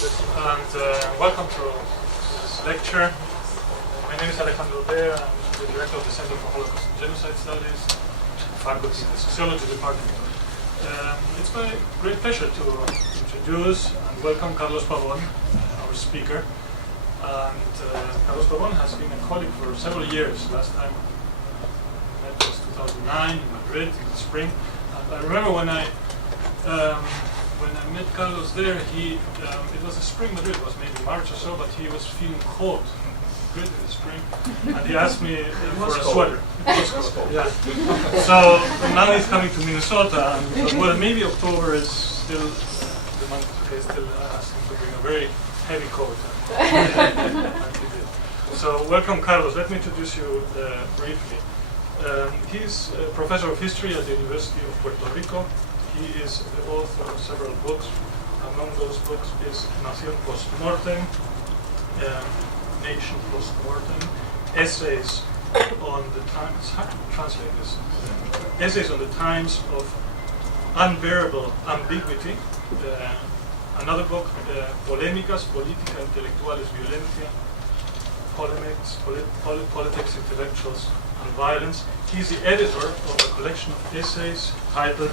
And welcome to this lecture. My name is Alejandro Dea. I'm the director of the Center for Holocaust and Genocide Studies, faculty in the Sociology Department. It's my great pleasure to introduce and welcome Carlos Pabo, our speaker. And Carlos Pabo has been a colleague for several years. Last time we met was 2009 in Madrid in the spring. And I remember when I met Carlos there, it was a spring Madrid, it was maybe March or so, but he was feeling cold, good in the spring, and he asked me for a sweater. It was cold. Yeah. So now he's coming to Minnesota, and well, maybe October is still the month. Okay, still asking to bring a very heavy coat. And he did. So welcome, Carlos. Let me introduce you briefly. He's a professor of history at the University of Puerto Rico. He is the author of several books. Among those books is Nación Postmortem, Nation Postmortem, essays on the times. It's hard to translate this. Essays on the times of unbearable ambiguity. Another book, Polémicas, Política, Intelectuales, Violencia, Politics, Intellectuals, and Violence. He's the editor of a collection of essays titled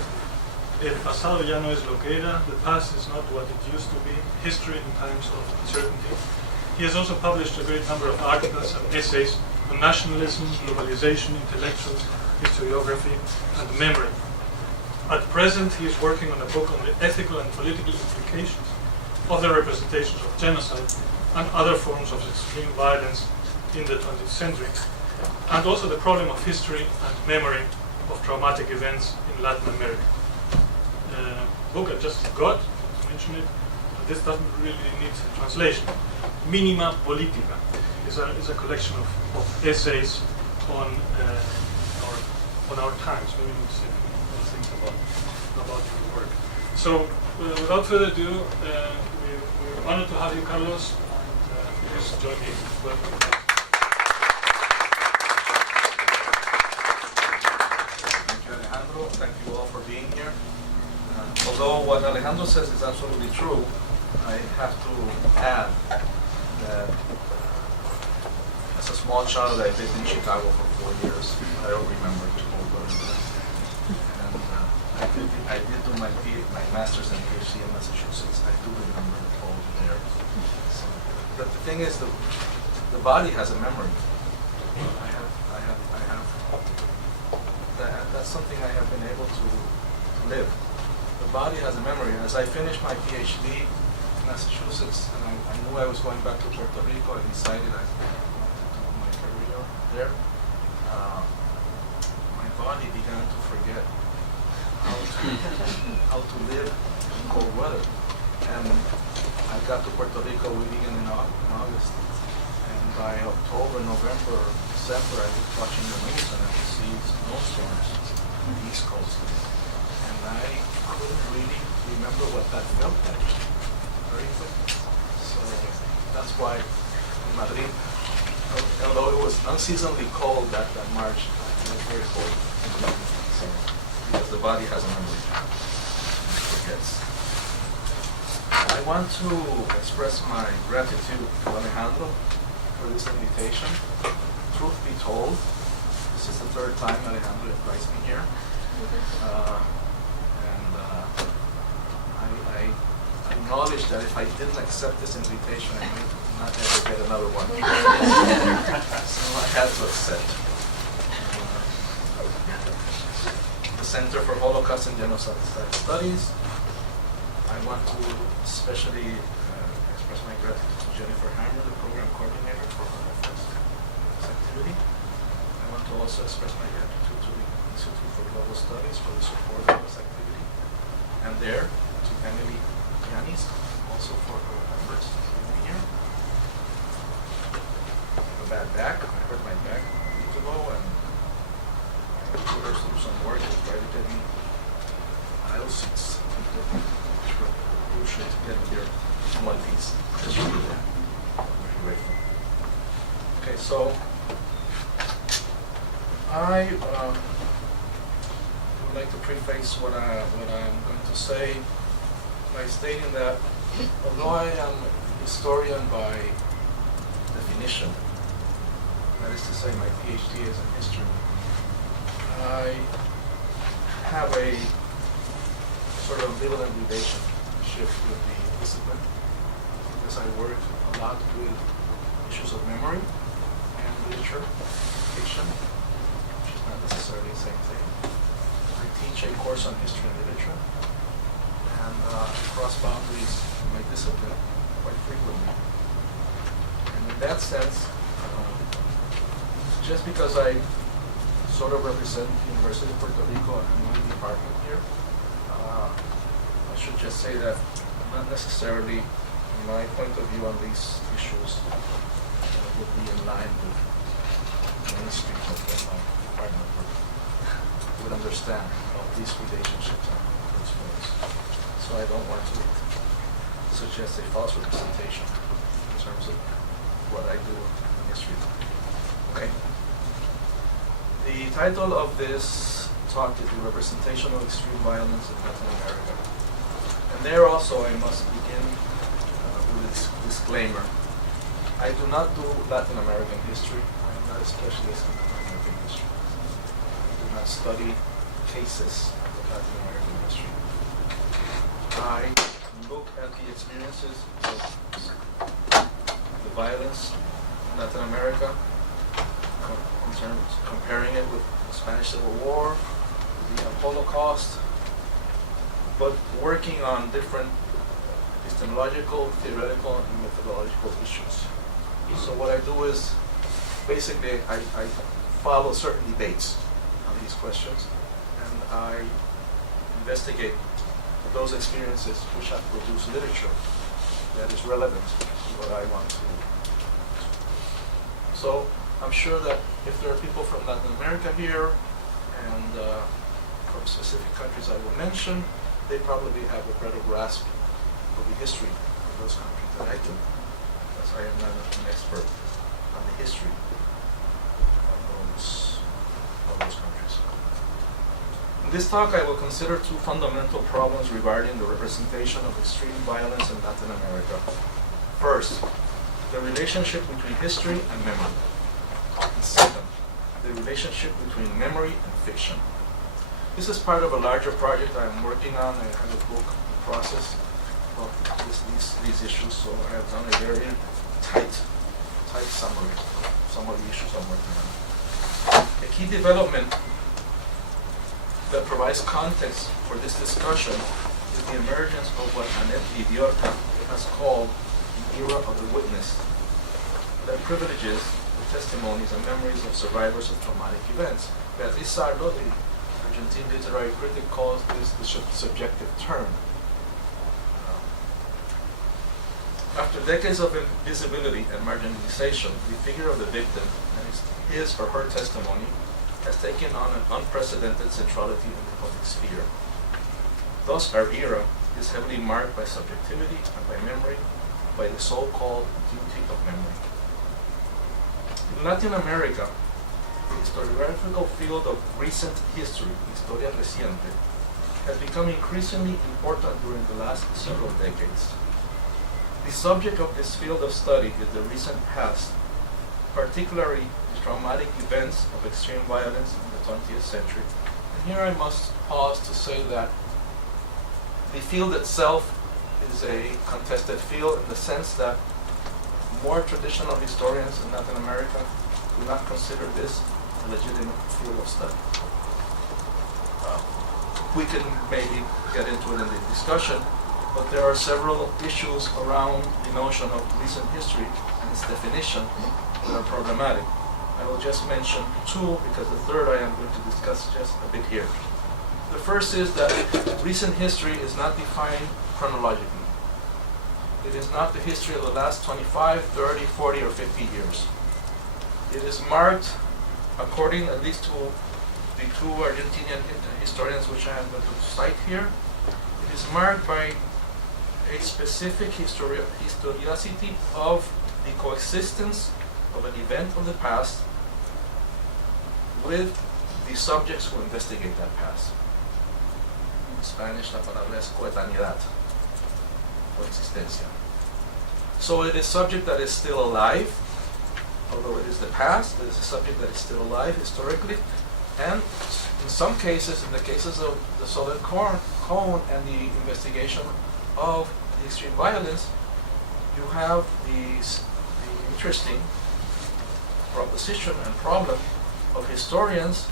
El pasado ya no es lo que era, the past is not what it used to be, history in times of uncertainty. He has also published a great number of articles and essays on nationalism, globalization, intellectuals, historiography, and memory. At present, he is working on a book on the ethical and political implications of the representations of genocide and other forms of extreme violence in the 20th century, and also the problem of history and memory of traumatic events in Latin America. Book I just got, to mention it, but this doesn't really need translation. Minima Politica is a collection of essays on our times. Maybe we say things about your work. So, without further ado, we're honored to have you, Carlos. And please join me. Welcome. Thank you, Alejandro. Thank you all for being here. Although what Alejandro says is absolutely true, I have to add that as a small child I lived in Chicago for 4 years. I don't remember too well. And I did do my master's and PhD in Massachusetts. I do remember all there. So, but the thing is, the body has a memory. That's something I have been able to live. The body has a memory. As I finished my PhD in Massachusetts, and I knew I was going back to Puerto Rico, I decided I wanted to do my career there. My body began to forget how to live in cold weather. And I got to Puerto Rico, we began in August. And by October, November, December, I was watching the news and I could see snowstorms on the East Coast. And I couldn't really remember what that felt like very quickly. So that's why in Madrid, although it was unseasonably cold that March, it was very cold. So, because the body has a memory, it forgets. I want to express my gratitude to Alejandro for this invitation. Truth be told, this is the third time Alejandro invites me here. I acknowledge that if I didn't accept this invitation, I might not ever get another one. So I had to accept. The Center for Holocaust and Genocide Studies. I want to especially express my gratitude to Jennifer Hammer, the program coordinator for this activity. I want to also express my gratitude to the Institute for Global Studies for the support of this activity. And there, to Emily Yanis, also for her efforts to bring me here. I have a bad back. I hurt my back a week ago, and I put her through some work to try to get me aisle seats, which were crucial to get here in one piece. I'm very grateful. Okay, so I would like to preface what I'm going to say by stating that Although I am a historian by definition, that is to say my PhD is in history, I have a sort of ambivalent relationship with the discipline because I work a lot with issues of memory and literature, fiction, which is not necessarily the same thing. I teach a course on history and literature and cross boundaries in my discipline quite frequently. And in that sense, just because I sort of represent the University of Puerto Rico and my department here, I should just say that not necessarily my point of view on these issues would be in line with mainstream of my department would understand how these relationships are exposed. So I don't want to suggest a false representation in terms of what I do in history. Okay. The title of this talk is The Representation of Extreme Violence in Latin America. And there also I must begin with this disclaimer. I do not do Latin American history. I am not a specialist in Latin American history. I do not study cases of Latin American history. I look at the experiences of the violence in Latin America, in terms comparing it with the Spanish Civil War, the Holocaust, but working on different epistemological, theoretical, and methodological issues. So what I do is basically I follow certain debates on these questions, and I investigate those experiences which have produced literature that is relevant to what I want to do. So I'm sure that if there are people from Latin America here and from specific countries I will mention, they probably have a better grasp of the history of those countries than I do, because I am not an expert on the history of those countries. In this talk, I will consider two fundamental problems regarding the representation of extreme violence in Latin America. First, the relationship between history and memory. And second, the relationship between memory and fiction. This is part of a larger project I am working on. I have a book in process of these issues, so I have done a very tight summary of some of the issues I'm working on. A key development that provides context for this discussion is the emergence of what Annette Idiorca has called the era of the witness, that privileges the testimonies and memories of survivors of traumatic events. Beatriz Sardo, the Argentine literary critic, calls this the subjective term. After decades of invisibility and marginalization, the figure of the victim and his or her testimony has taken on an unprecedented centrality in the public sphere. Thus, our era is heavily marked by subjectivity and by memory, by the so-called duty of memory. In Latin America, the historiographical field of recent history, historia reciente, has become increasingly important during the last several decades. The subject of this field of study is the recent past, particularly the traumatic events of extreme violence in the 20th century. And here I must pause to say that the field itself is a contested field in the sense that more traditional historians in Latin America do not consider this a legitimate field of study. We can maybe get into it in the discussion, but there are several issues around the notion of recent history and its definition that are problematic. I will just mention two, because the third I am going to discuss just a bit here. The first is that recent history is not defined chronologically. It is not the history of the last 25, 30, 40, or 50 years. It is marked, according at least to the two Argentinian historians which I am going to cite here, it is marked by a specific historicity of the coexistence of an event of the past with the subjects who investigate that past. In Spanish, la palabra es coetaneidad. coexistencia. So it is a subject that is still alive, although it is the past, it is a subject that is still alive historically, and in some cases, in the cases of the Southern Cone and the investigation of the extreme violence, you have the interesting proposition and problem of historians,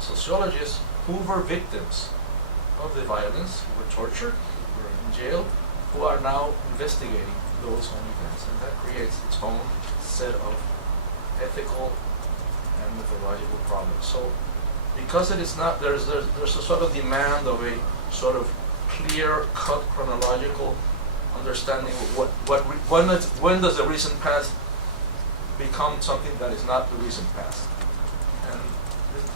sociologists who were victims of the violence, who were tortured, who were in jail, who are now investigating those own events, and that creates its own set of ethical and methodological problems. So, because it is not, there's a sort of demand of a sort of clear-cut chronological understanding of when does the recent past become something that is not the recent past, and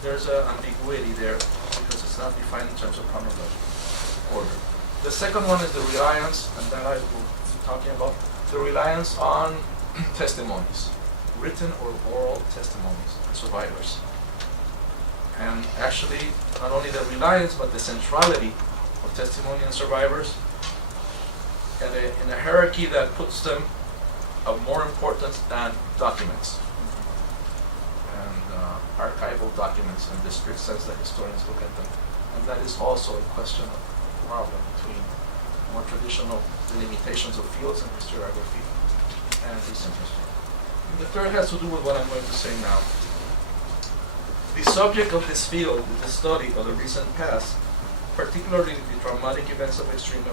there's an ambiguity there because it's not defined in terms of chronological order. The second one is the reliance, and that I will be talking about, the reliance on testimonies, written or oral testimonies and survivors. And actually, not only the reliance, but the centrality of testimony and survivors, and in a hierarchy that puts them of more importance than documents and archival documents in the strict sense that historians look at them. And that is also a question of problem between more traditional delimitations of fields and historiography and recent history. And the third has to do with what I'm going to say now. The subject of this field is the study of the recent past, particularly the traumatic events of extreme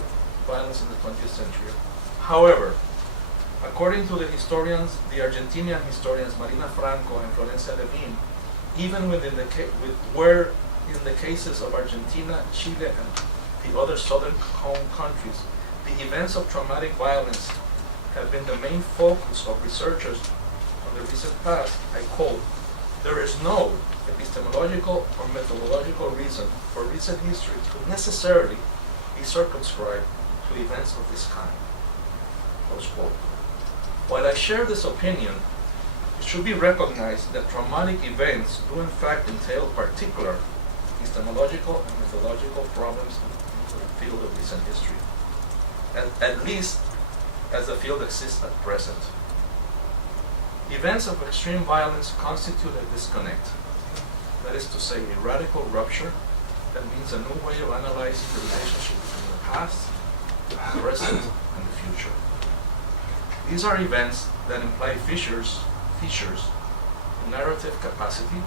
violence in the 20th century. However, according to the historians, the Argentinian historians Marina Franco and Florencia Levin, even within the where in the cases of Argentina, Chile, and the other southern home countries, the events of traumatic violence have been the main focus of researchers on the recent past. I quote, "There is no epistemological or methodological reason for recent history to necessarily be circumscribed to events of this kind." Close quote. While I share this opinion, it should be recognized that traumatic events do in fact entail particular epistemological and methodological problems in the field of recent history, at least as the field exists at present. Events of extreme violence constitute a disconnect, that is to say, a radical rupture that means a new way of analyzing the relationship between the past, the present, and the future. These are events that imply fissures in narrative capacity,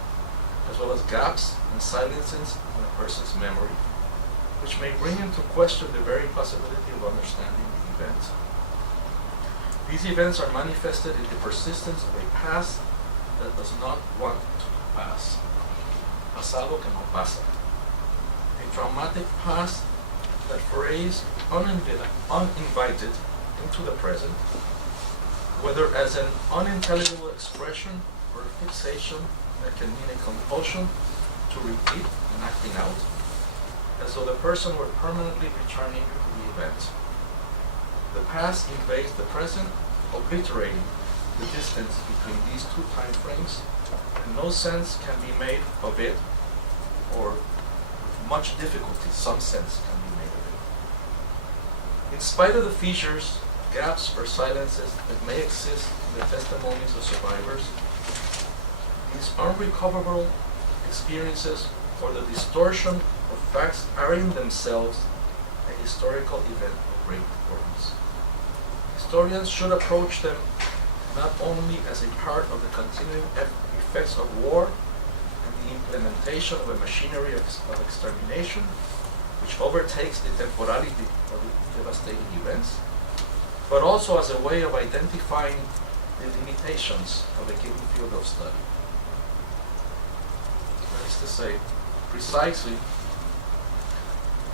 as well as gaps and silences in a person's memory, which may bring into question the very possibility of understanding the event. These events are manifested in the persistence of a past that does not want to pass. Pasado que no pasa. A traumatic past that forays uninvited into the present, whether as an unintelligible expression or a fixation that can mean a compulsion to repeat and acting out, as though the person were permanently returning to the event. The past invades the present, obliterating the distance between these two time frames, and no sense can be made of it, or with much difficulty, some sense can be made of it. In spite of the fissures, gaps, or silences that may exist in the testimonies of survivors, these unrecoverable experiences or the distortion of facts are in themselves a historical event of great importance. Historians should approach them not only as a part of the continuing effects of war and the implementation of a machinery of extermination which overtakes the temporality of the devastating events, but also as a way of identifying the limitations of a given field of study. That is to say, precisely,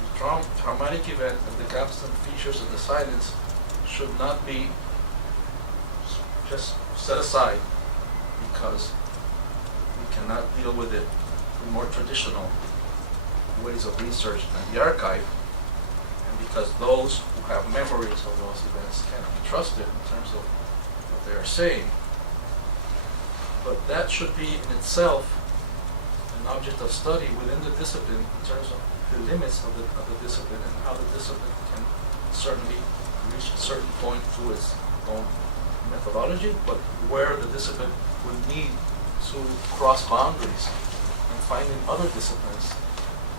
the traumatic event and the gaps and features of the silence should not be just set aside because we cannot deal with it through more traditional ways of research than the archive, and because those who have memories of those events cannot be trusted in terms of what they are saying. But that should be in itself an object of study within the discipline in terms of the limits of the discipline and how the discipline can certainly reach a certain point through its own methodology, but where the discipline would need to cross boundaries and finding other disciplines,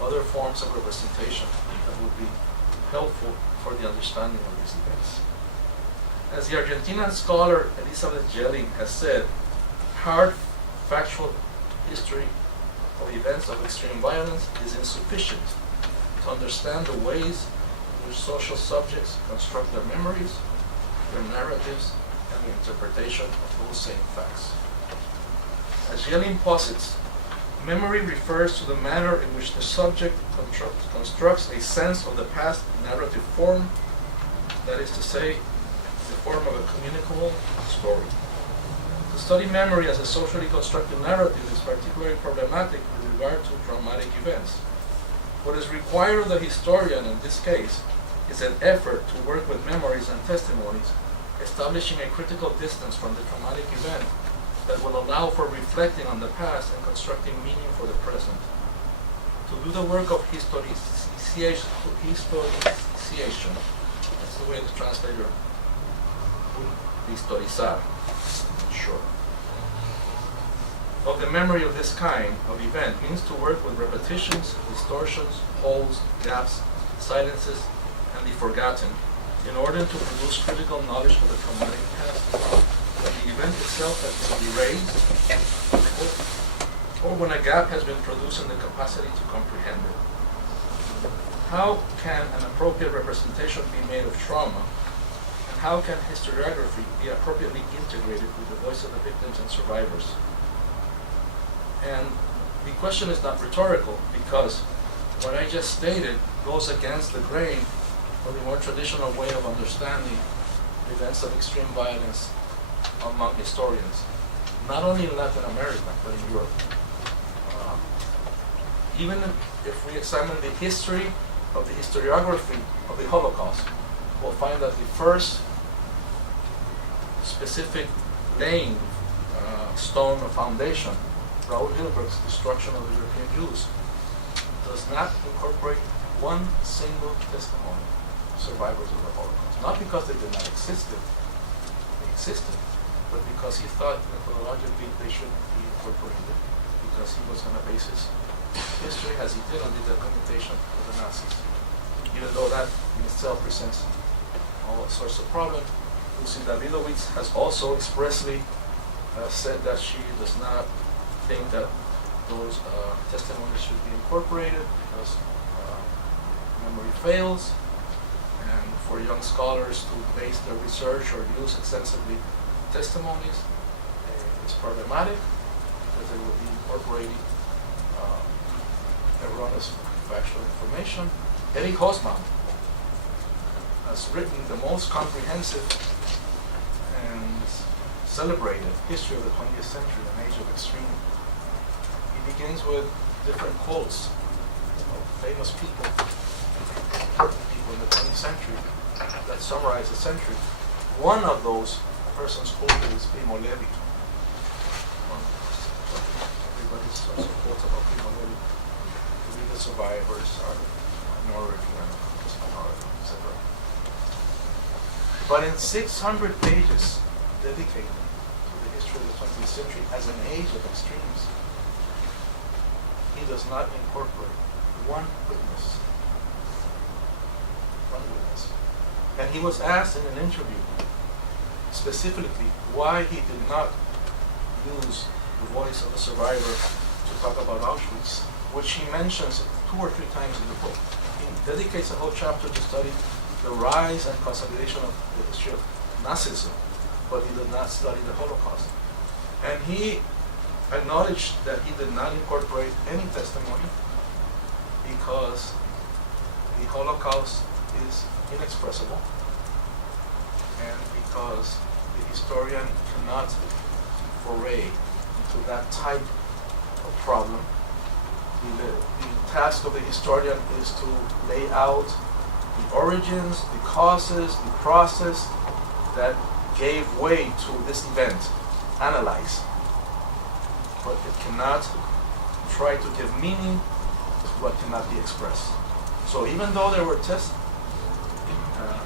other forms of representation that would be helpful for the understanding of these events. As the Argentinian scholar Elizabeth Jelling has said, hard factual history of events of extreme violence is insufficient to understand the ways in which social subjects construct their memories, their narratives, and the interpretation of those same facts. As Jelling posits, memory refers to the manner in which the subject constructs a sense of the past narrative form, that is to say, the form of a communicable story. To study memory as a socially constructed narrative is particularly problematic with regard to traumatic events. What is required of the historian in this case is an effort to work with memories and testimonies, establishing a critical distance from the traumatic event that will allow for reflecting on the past and constructing meaning for the present. To do the work of historization, that's the way the translator would historizar, sure, of the memory of this kind of event means to work with repetitions, distortions, holes, gaps, silences, and the forgotten in order to produce critical knowledge of the traumatic past. When the event itself has been erased, or when a gap has been produced in the capacity to comprehend it. How can an appropriate representation be made of trauma, and how can historiography be appropriately integrated with the voice of the victims and survivors? And the question is not rhetorical, because what I just stated goes against the grain of the more traditional way of understanding events of extreme violence among historians, not only in Latin America, but in Europe. Even if we examine the history of the historiography of the Holocaust, we'll find that the first specific laying stone or foundation, Raoul Hilberg's destruction of the European Jews, does not incorporate one single testimony of survivors of the Holocaust. Not because they did not exist, they existed, but because he thought methodologically they should be incorporated, because he was going to base his history as he did on the documentation of the Nazis. Even though that in itself presents all sorts of problems, Lucy Davidovitz has also expressly said that she does not think that those testimonies should be incorporated because memory fails, and for young scholars to base their research or use extensively testimonies is problematic because they will be incorporating erroneous factual information. Erich Hobsbawm has written the most comprehensive and celebrated history of the 20th century, an age of extreme. He begins with different quotes of famous people, important people in the 20th century that summarize the century. One of those persons quoted is Primo Levi. Everybody also quotes about Primo Levi. To be the survivors are minority and just minority, etc. But in 600 pages dedicated to the history of the 20th century as an age of extremes, he does not incorporate one witness. One witness. And he was asked in an interview specifically why he did not use the voice of a survivor to talk about Auschwitz, which he mentions 2 or 3 times in the book. He dedicates a whole chapter to study the rise and consolidation of the history of Nazism, but he did not study the Holocaust. And he acknowledged that he did not incorporate any testimony because the Holocaust is inexpressible, and because the historian cannot foray into that type of problem. The task of the historian is to lay out the origins, the causes, the process that gave way to this event, analyze. But it cannot try to give meaning to what cannot be expressed. So even though there were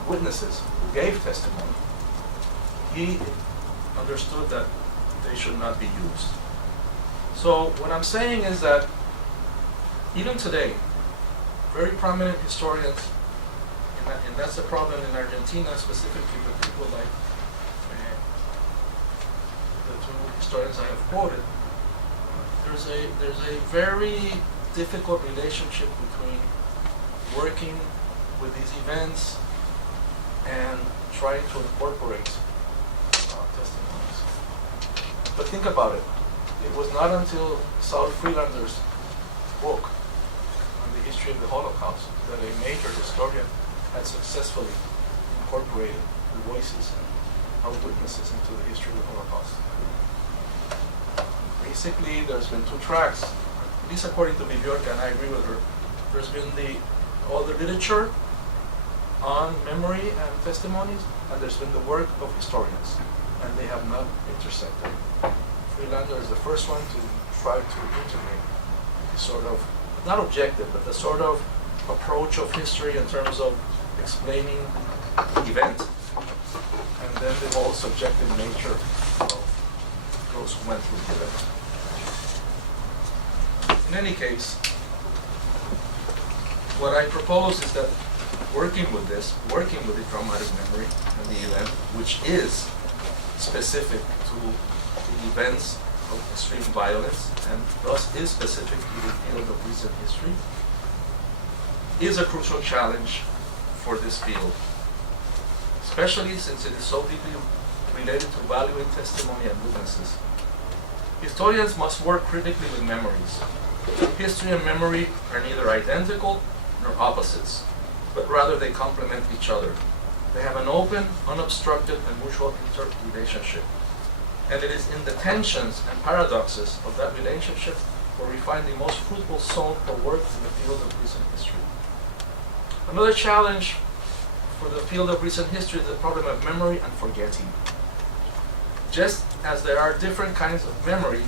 witnesses who gave testimony, he understood that they should not be used. So what I'm saying is that even today, very prominent historians, and that's a problem in Argentina, specifically with people like the two historians I have quoted. There's a very difficult relationship between working with these events and trying to incorporate testimonies. But think about it. It was not until Saul Freelander's book on the history of the Holocaust that a major historian had successfully incorporated the voices of witnesses into the history of the Holocaust. Basically, there's been two tracks, at least according to Viviorca, and I agree with her. There's been all the literature on memory and testimonies, and there's been the work of historians, and they have not intersected. Freelander is the first one to try to integrate the sort of, not objective, but the sort of approach of history in terms of explaining the event, and then the whole subjective nature of those who went through the event. In any case, what I propose is that working with the traumatic memory and the event, which is specific to the events of extreme violence and thus is specific to the field of recent history, is a crucial challenge for this field, especially since it is so deeply related to valuing testimony and witnesses. Historians must work critically with memories. History and memory are neither identical nor opposites, but rather they complement each other. They have an open, unobstructed, and mutual interrelationship. And it is in the tensions and paradoxes of that relationship where we find the most fruitful zone for work in the field of recent history. Another challenge for the field of recent history is the problem of memory and forgetting. Just as there are different kinds of memory,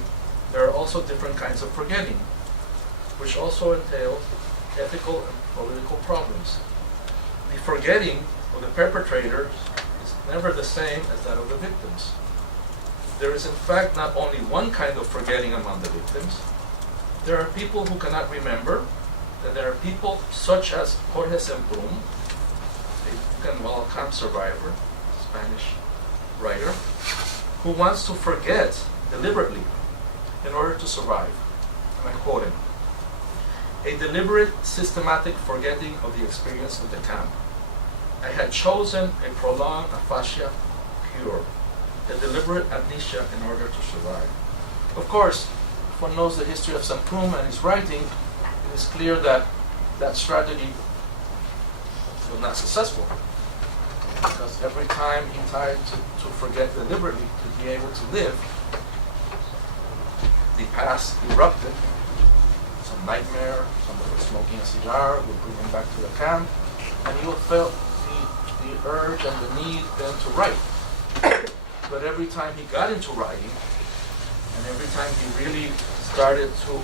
there are also different kinds of forgetting, which also entails ethical and political problems. The forgetting of the perpetrators is never the same as that of the victims. There is in fact not only one kind of forgetting among the victims. There are people who cannot remember, and there are people such as Jorge Semprún, a Buchenwald camp survivor, Spanish writer, who wants to forget deliberately in order to survive. And I quote him: "A deliberate, systematic forgetting of the experience of the camp. I had chosen a prolonged aphasia pure, a deliberate amnesia in order to survive." Of course, if one knows the history of Semprún and his writing, it is clear that that strategy was not successful, because every time he tried to forget deliberately to be able to live, the past erupted. Some nightmare, somebody was smoking a cigar would bring him back to the camp, and he would feel the urge and the need then to write. But every time he got into writing, and every time he really started to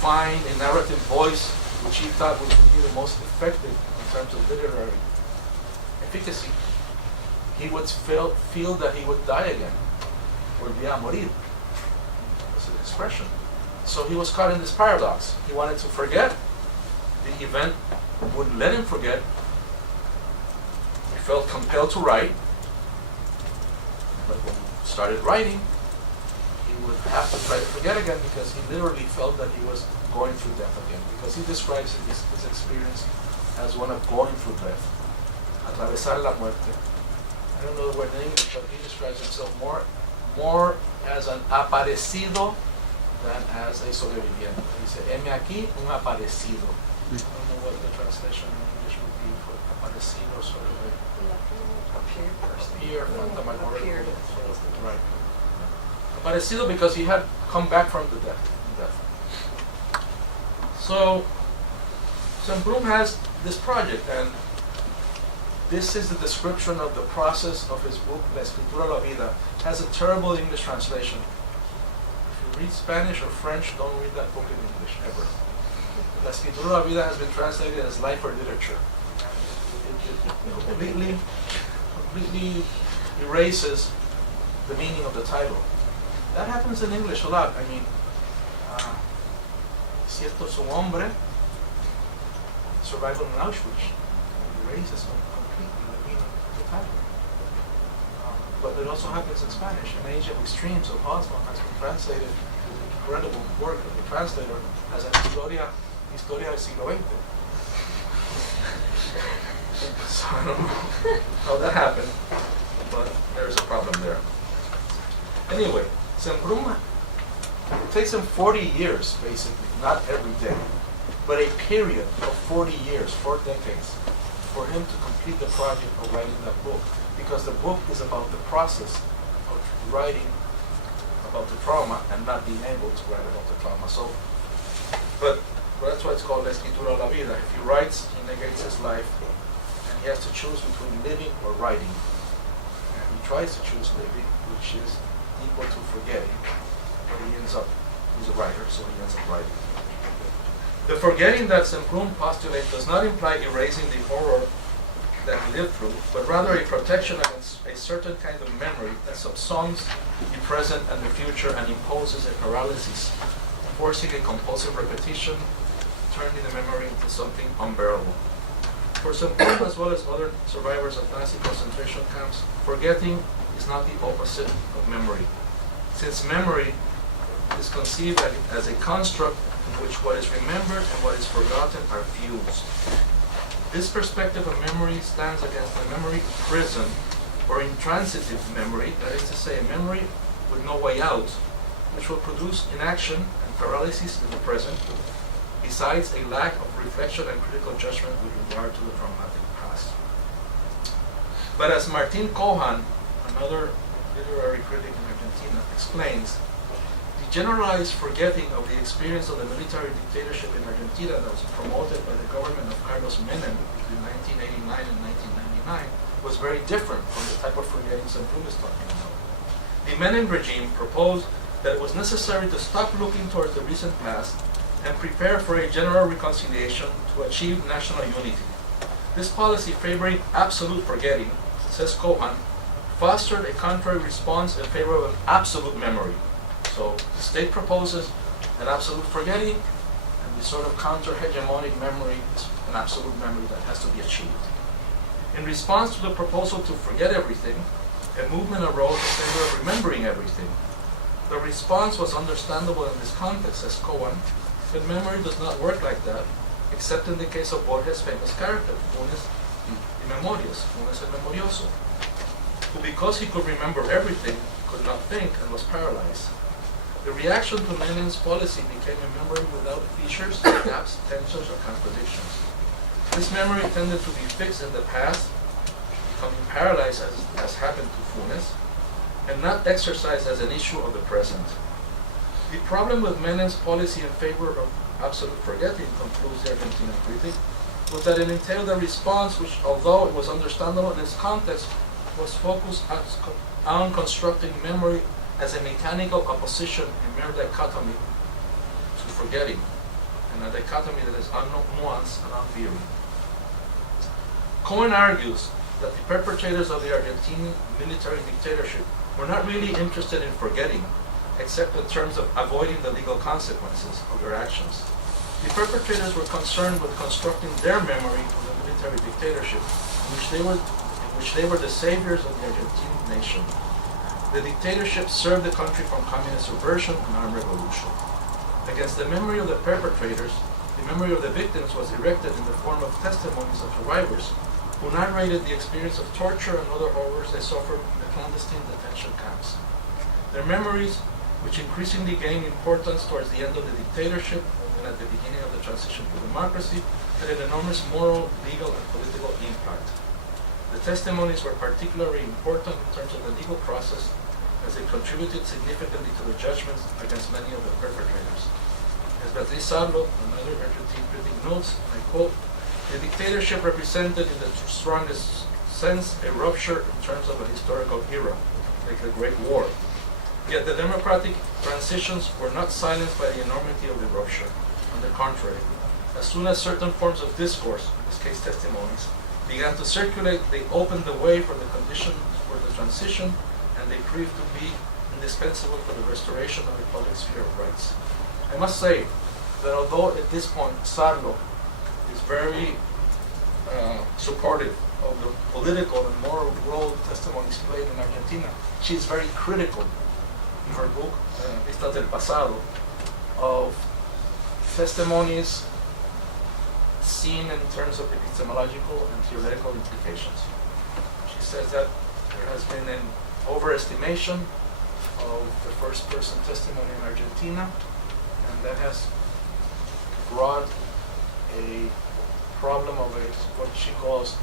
find a narrative voice which he thought would be the most effective in terms of literary efficacy, he would feel that he would die again. Volvía a morir. That's an expression. So he was caught in this paradox. He wanted to forget. The event wouldn't let him forget. He felt compelled to write. But when he started writing, he would have to try to forget again, because he literally felt that he was going through death again. Because he describes his experience as one of going through death. Atravesar la muerte. I don't know the word in English, but he describes himself more as an aparecido than as a sobreviviente. He said, "Heme aquí un aparecido." I don't know what the translation in English would be for aparecido, sort of Appeared person. appear, Appeared. right. Aparecido because he had come back from the death. So Semprún has this project, and this is the description of the process of his book, La Escritura de la Vida. It has a terrible English translation. If you read Spanish or French, don't read that book in English, ever. La Escritura de la Vida has been translated as Life or Literature. It completely erases the meaning of the title. That happens in English a lot. I mean, si esto es un hombre, survival in Auschwitz erases completely the meaning of the title. But it also happens in Spanish. An Age of Extremes of Hosmer has been translated with the incredible work of the translator as an historia del siglo XX. So I don't know how that happened, but there's a problem there. Anyway, Semprún, it takes him 40 years, basically, not every day, but a period of 40 years, 4 decades, for him to complete the project of writing that book. Because the book is about the process of writing about the trauma and not being able to write about the trauma. So, but that's why it's called La Escritura de la Vida. If he writes, he negates his life, and he has to choose between living or writing. And he tries to choose living, which is equal to forgetting, but he's a writer, so he ends up writing. The forgetting that Semprún postulates does not imply erasing the horror that he lived through, but rather a protection against a certain kind of memory that subsumes the present and the future and imposes a paralysis, forcing a compulsive repetition, turning the memory into something unbearable. For Semprún, as well as other survivors of Nazi concentration camps, forgetting is not the opposite of memory, since memory is conceived as a construct in which what is remembered and what is forgotten are fused. This perspective of memory stands against the memory prison, or intransitive memory, that is to say, a memory with no way out, which will produce inaction and paralysis in the present, besides a lack of reflection and critical judgment with regard to the traumatic past. But as Martín Cohan, another literary critic in Argentina, explains, the generalized forgetting of the experience of the military dictatorship in Argentina that was promoted by the government of Carlos Menem between 1989 and 1999 was very different from the type of forgetting Semprún is talking about. The Menem regime proposed that it was necessary to stop looking towards the recent past and prepare for a general reconciliation to achieve national unity. This policy favoring absolute forgetting, says Cohan, fostered a contrary response in favor of an absolute memory. So the state proposes an absolute forgetting, and the sort of counter-hegemonic memory is an absolute memory that has to be achieved. In response to the proposal to forget everything, a movement arose in favor of remembering everything. The response was understandable in this context, says Cohen, but memory does not work like that, except in the case of Borges' famous character, Funes y Memorias, Funes el Memorioso, who, because he could remember everything, could not think and was paralyzed. The reaction to Menem's policy became a memory without features, gaps, tensions, or contradictions. This memory tended to be fixed in the past, becoming paralyzed as happened to Funes, and not exercised as an issue of the present. The problem with Menem's policy in favor of absolute forgetting, concludes the Argentine critic, was that it entailed a response which, although it was understandable in its context, was focused on constructing memory as a mechanical opposition, a mere dichotomy to forgetting, and a dichotomy that is unnuanced and unveering. Cohen argues that the perpetrators of the Argentine military dictatorship were not really interested in forgetting, except in terms of avoiding the legal consequences of their actions. The perpetrators were concerned with constructing their memory of the military dictatorship, in which they were the saviors of the Argentine nation. The dictatorship served the country from communist subversion and armed revolution. Against the memory of the perpetrators, the memory of the victims was erected in the form of testimonies of survivors who narrated the experience of torture and other horrors they suffered in the clandestine detention camps. Their memories, which increasingly gained importance towards the end of the dictatorship and at the beginning of the transition to democracy, had an enormous moral, legal, and political impact. The testimonies were particularly important in terms of the legal process, as they contributed significantly to the judgments against many of the perpetrators. As Beatriz Sarlo, another Argentine critic, notes, and I quote, "The dictatorship represented in the strongest sense a rupture in terms of a historical era, like the Great War. Yet the democratic transitions were not silenced by the enormity of the rupture. On the contrary, as soon as certain forms of discourse, in this case testimonies, began to circulate, they opened the way for the conditions for the transition, and they proved to be indispensable for the restoration of the public sphere of rights. I must say that although at this point Sarlo is very supportive of the political and moral role testimonies played in Argentina, she is very critical in her book, Estas del Pasado, of testimonies seen in terms of epistemological and theoretical implications. She says that there has been an overestimation of the first person testimony in Argentina, and that has brought a problem of what she calls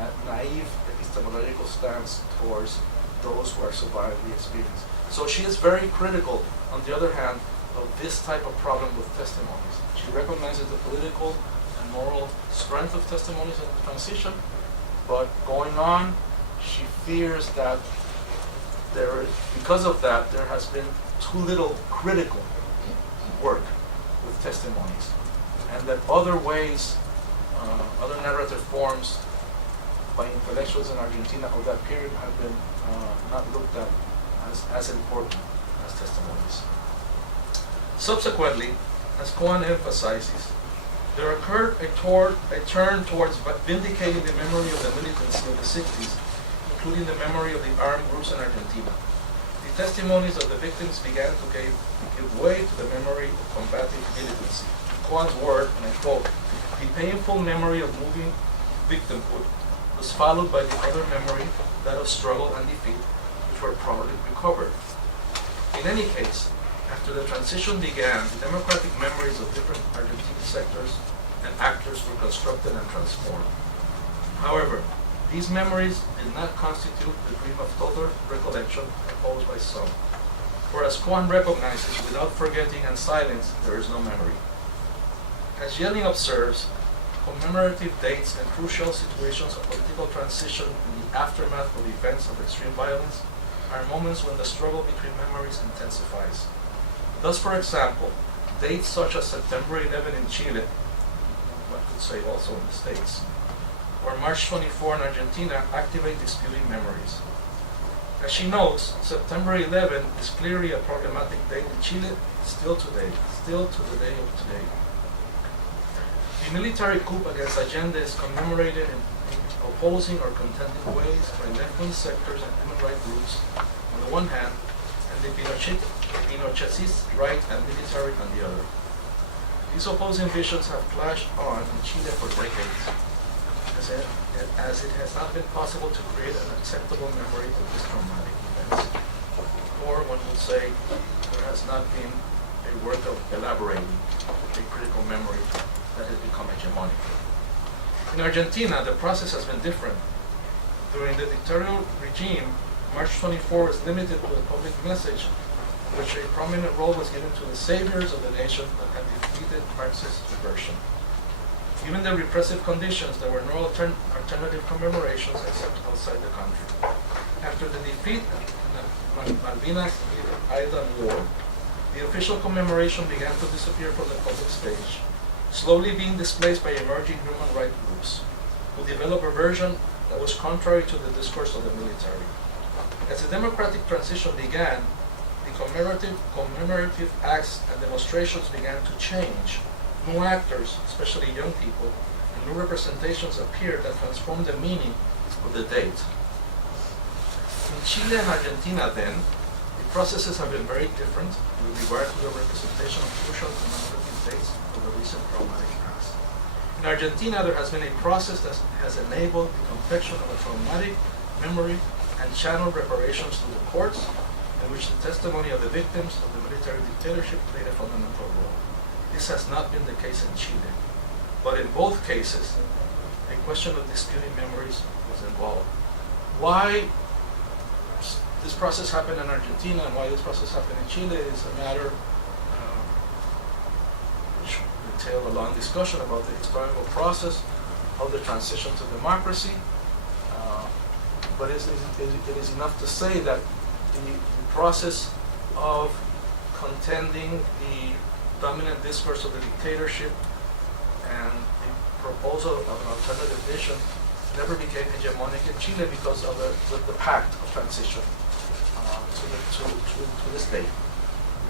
a naive epistemological stance towards those who are survived the experience. So she is very critical, on the other hand, of this type of problem with testimonies. She recognizes the political and moral strength of testimonies in the transition, but going on, she fears that because of that, there has been too little critical work with testimonies, and that other ways, other narrative forms by intellectuals in Argentina of that period have been not looked at as important as testimonies. Subsequently, as Cohen emphasizes, there occurred a turn towards vindicating the memory of the militancy of the 60s, including the memory of the armed groups in Argentina. The testimonies of the victims began to give way to the memory of combative militancy. In Cohen's word, and I quote, "The painful memory of moving victimhood was followed by the other memory, that of struggle and defeat, which were proudly recovered." In any case, after the transition began, the democratic memories of different Argentine sectors and actors were constructed and transformed. However, these memories did not constitute the dream of total recollection proposed by some. For as Cohen recognizes, without forgetting and silence, there is no memory. As Yelling observes, commemorative dates and crucial situations of political transition in the aftermath of events of extreme violence are moments when the struggle between memories intensifies. Thus, for example, dates such as September 11 in Chile, one could say also in the States, or March 24 in Argentina activate disputing memories. As she notes, September 11 is clearly a problematic date in Chile still to the day of today. The military coup against Allende is commemorated in opposing or contending ways by left-wing sectors and human rights groups on the one hand, and the Pinochetist right and military on the other. These opposing visions have clashed on in Chile for decades, as it has not been possible to create an acceptable memory of these traumatic events. Or one would say there has not been a work of elaborating a critical memory that has become hegemonic. In Argentina, the process has been different. During the dictatorial regime, March 24 is limited to a public message in which a prominent role was given to the saviors of the nation that had defeated Marxist subversion. Given the repressive conditions, there were no alternative commemorations except outside the country. After the defeat in the Malvinas Island War, the official commemoration began to disappear from the public stage, slowly being displaced by emerging human rights groups, who developed a version that was contrary to the discourse of the military. As the democratic transition began, the commemorative acts and demonstrations began to change. New actors, especially young people, and new representations appeared that transformed the meaning of the date. In Chile and Argentina, then, the processes have been very different with regard to the representation of crucial commemorative dates of the recent traumatic past. In Argentina, there has been a process that has enabled the confection of a traumatic memory and channeled reparations through the courts, in which the testimony of the victims of the military dictatorship played a fundamental role. This has not been the case in Chile, but in both cases, a question of disputing memories was involved. Why this process happened in Argentina and why this process happened in Chile is a matter which entail a long discussion about the historical process of the transition to democracy. But it is enough to say that the process of contending the dominant discourse of the dictatorship and the proposal of an alternative vision never became hegemonic in Chile because of the pact of transition to this day.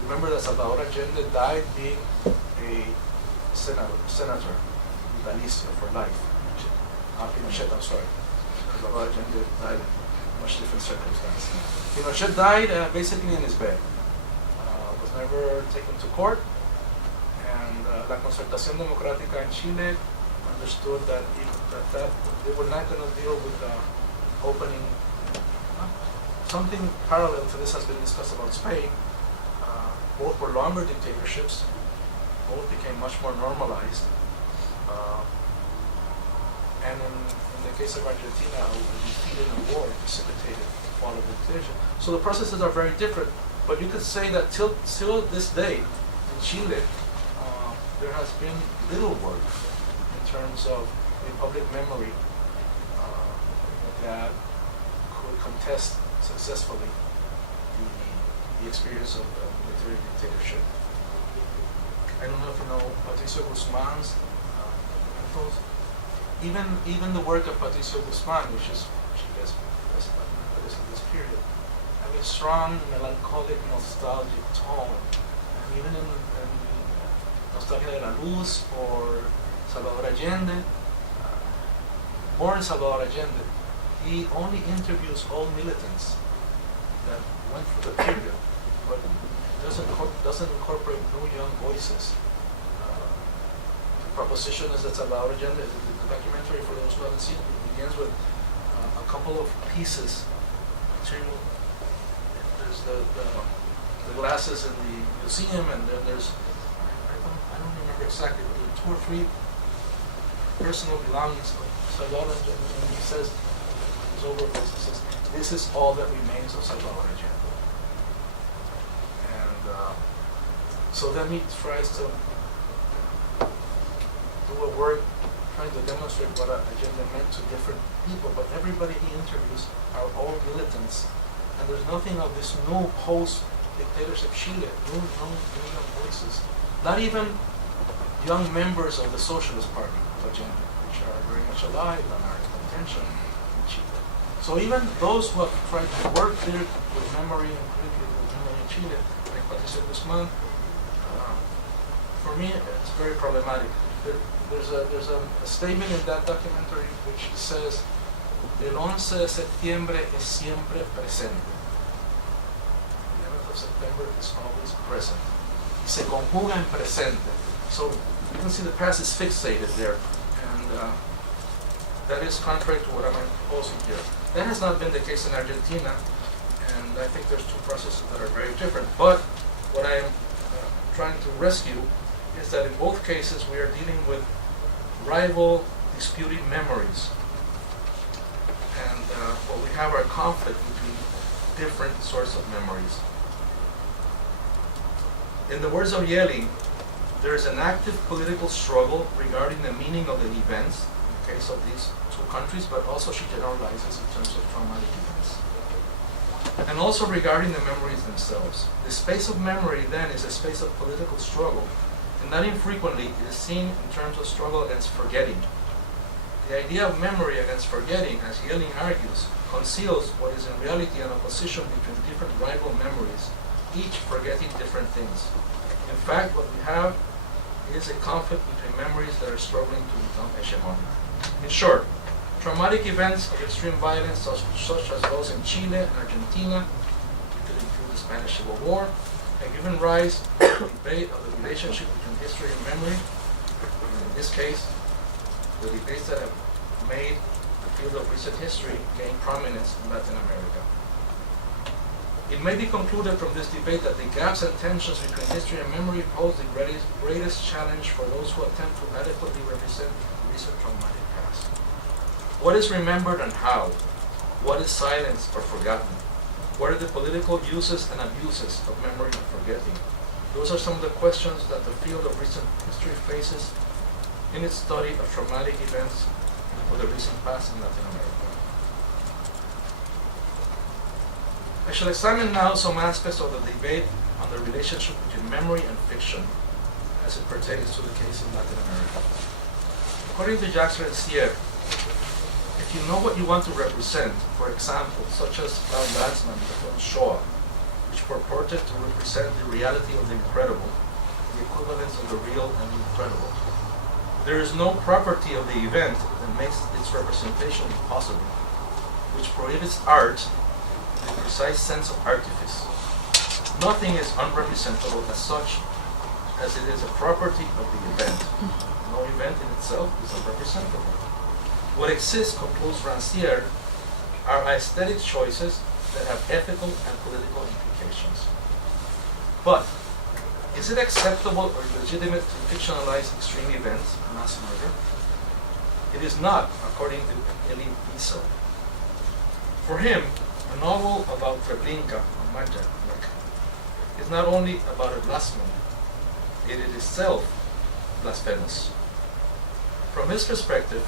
Remember that Salvador Allende died being a senator, vitalicio for life. Pinochet, I'm sorry. Salvador Allende died in much different circumstances. Pinochet died basically in his bed. Was never taken to court. And La Concertación Democrática in Chile understood that they were not going to deal with opening. Something parallel to this has been discussed about Spain. Both were longer dictatorships. Both became much more normalized. And in the case of Argentina, a defeat in the war precipitated the fall of the dictatorship. So the processes are very different. But you could say that till this day, in Chile, there has been little work in terms of a public memory that could contest successfully the experience of military dictatorship. I don't know if you know Patricio Guzman's documentals. Even the work of Patricio Guzman, which is best in this period, have a strong melancholic, nostalgic tone. And even in Nostalgia de la Luz or Salvador Allende, born Salvador Allende, he only interviews all militants that went through the period, but doesn't incorporate new young voices. The proposition is that Salvador Allende, the documentary, for those who haven't seen it, begins with a couple of pieces. There's the glasses in the museum, and then there's, I don't remember exactly, but there are 2 or 3 personal belongings of Salvador Allende, and he says, he's over this, he says, this is all that remains of Salvador Allende. And so then he tries to do a work trying to demonstrate what Allende meant to different people, but everybody he interviews are all militants, and there's nothing of this new post-dictatorship Chile, no young voices, not even young members of the Socialist Party of Allende, which are very much alive and are in contention in Chile. So even those who have tried to work there with memory and critically with memory in Chile, like Patricio Guzman, for me it's very problematic. There's a statement in that documentary which says, el 11 de septiembre es siempre presente. The 11th of September is always present. Se conjuga en presente. So you can see the past is fixated there. And that is contrary to what I'm proposing here. That has not been the case in Argentina, and I think there's 2 processes that are very different. But what I am trying to rescue is that in both cases we are dealing with rival, disputing memories. And what we have are conflict between different sorts of memories. In the words of Yeli, there is an active political struggle regarding the meaning of the events, in the case of these 2 countries, but also she generalizes in terms of traumatic events. And also regarding the memories themselves. The space of memory then is a space of political struggle, and not infrequently it is seen in terms of struggle against forgetting. The idea of memory against forgetting, as Yelling argues, conceals what is in reality an opposition between different rival memories, each forgetting different things. In fact, what we have is a conflict between memories that are struggling to become hegemonic. In short, traumatic events of extreme violence such as those in Chile and Argentina, we could include the Spanish Civil War, have given rise to the debate of the relationship between history and memory, and in this case, the debates that have made the field of recent history gain prominence in Latin America. It may be concluded from this debate that the gaps and tensions between history and memory pose the greatest challenge for those who attempt to adequately represent the recent traumatic past. What is remembered and how? What is silenced or forgotten? What are the political uses and abuses of memory and forgetting? Those are some of the questions that the field of recent history faces in its study of traumatic events of the recent past in Latin America. I shall examine now some aspects of the debate on the relationship between memory and fiction as it pertains to the case in Latin America. According to Jackson and Sierra, if you know what you want to represent, for example, such as Cloud Landsman in the film Shoah, which purported to represent the reality of the incredible, the equivalence of the real and the incredible, there is no property of the event that makes its representation impossible, which prohibits art in the precise sense of artifice. Nothing is unrepresentable as such, as it is a property of the event. No event in itself is unrepresentable. What exists, concludes Rancière, are aesthetic choices that have ethical and political implications. But is it acceptable or legitimate to fictionalize extreme events, mass murder? It is not, according to Elie Wiesel. For him, a novel about Treblinka or Majdanek is not only about a blasphemy, it is itself blasphemous. From his perspective,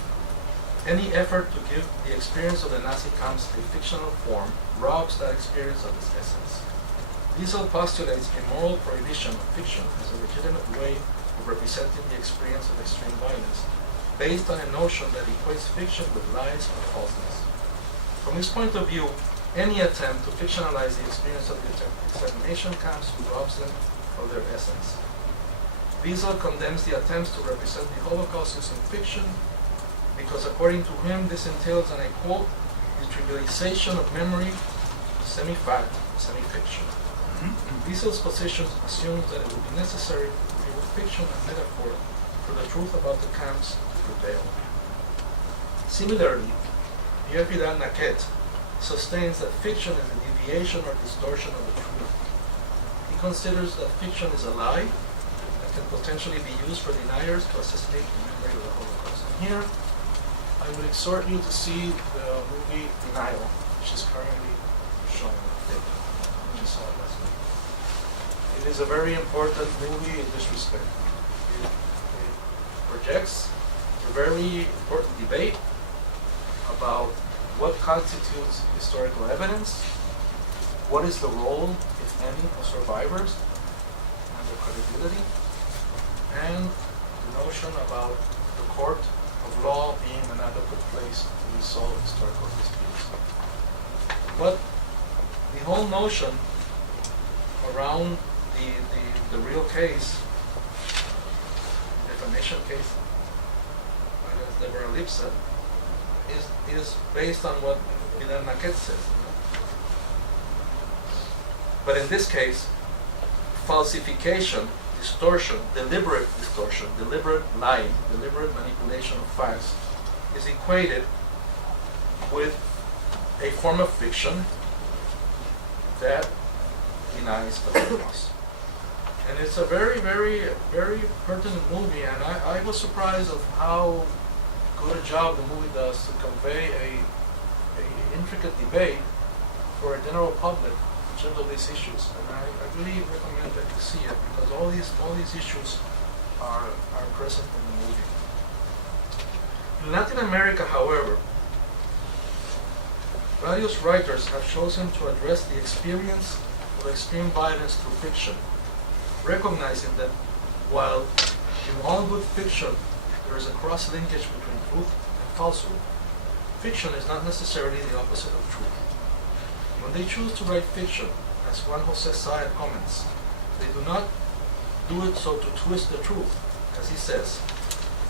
any effort to give the experience of the Nazi camps a fictional form robs that experience of its essence. Wiesel postulates a moral prohibition of fiction as a legitimate way of representing the experience of extreme violence, based on a notion that equates fiction with lies or falseness. From his point of view, any attempt to fictionalize the experience of the extermination camps robs them of their essence. Wiesel condemns the attempts to represent the Holocaust using fiction because, according to him, this entails, and I quote, the trivialization of memory, semi-fact, semi-fiction. Wiesel's position assumes that it would be necessary to use fiction and metaphor for the truth about the camps to prevail. Similarly, Pierre Vidal-Naquet sustains that fiction is a deviation or distortion of the truth. He considers that fiction is a lie that can potentially be used for deniers to assassinate the memory of the Holocaust. And here, I would exhort you to see the movie Denial, which is currently showing, I think, you saw it last week. It is a very important movie in this respect. It projects a very important debate about what constitutes historical evidence, what is the role, if any, of survivors and their credibility, and the notion about the court of law being an adequate place to resolve historical disputes. But the whole notion around the real case, defamation case, as Deborah Lipp said, is based on what Vidal-Naquet says. But in this case, falsification, distortion, deliberate lying, deliberate manipulation of facts is equated with a form of fiction that denies the Holocaust. And it's a very, very, very pertinent movie, and I was surprised of how good a job the movie does to convey a intricate debate for a general public in terms of these issues. And I really recommend that you see it, because all these issues are present in the movie. In Latin America, however, various writers have chosen to address the experience of extreme violence through fiction, recognizing that while in all good fiction there is a cross-linkage between truth and falsehood, fiction is not necessarily the opposite of truth. When they choose to write fiction, as Juan José Saez comments, they do not do it so to twist the truth. As he says,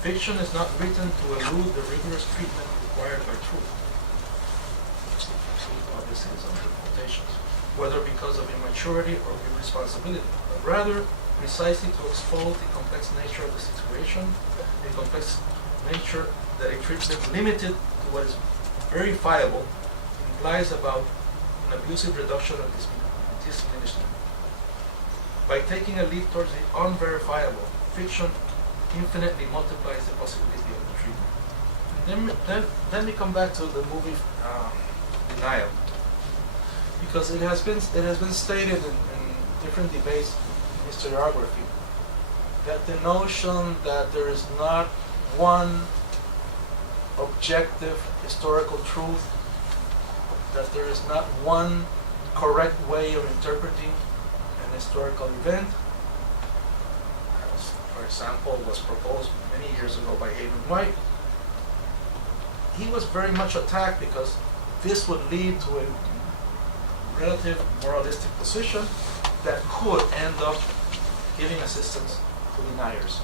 fiction is not written to elude the rigorous treatment required by truth. Obviously, it's under quotations. Whether because of immaturity or irresponsibility, but rather precisely to expose the complex nature of the situation, the complex nature that a treatment limited to what is verifiable implies about an abusive reduction of diminishment. By taking a leap towards the unverifiable, fiction infinitely multiplies the possibility of the treatment. And then we come back to the movie Denial, because it has been stated in different debates in historiography that the notion that there is not one objective historical truth, that there is not one correct way of interpreting an historical event, as, for example, was proposed many years ago by Hayden White, he was very much attacked because this would lead to a relative moralistic position that could end up giving assistance to deniers.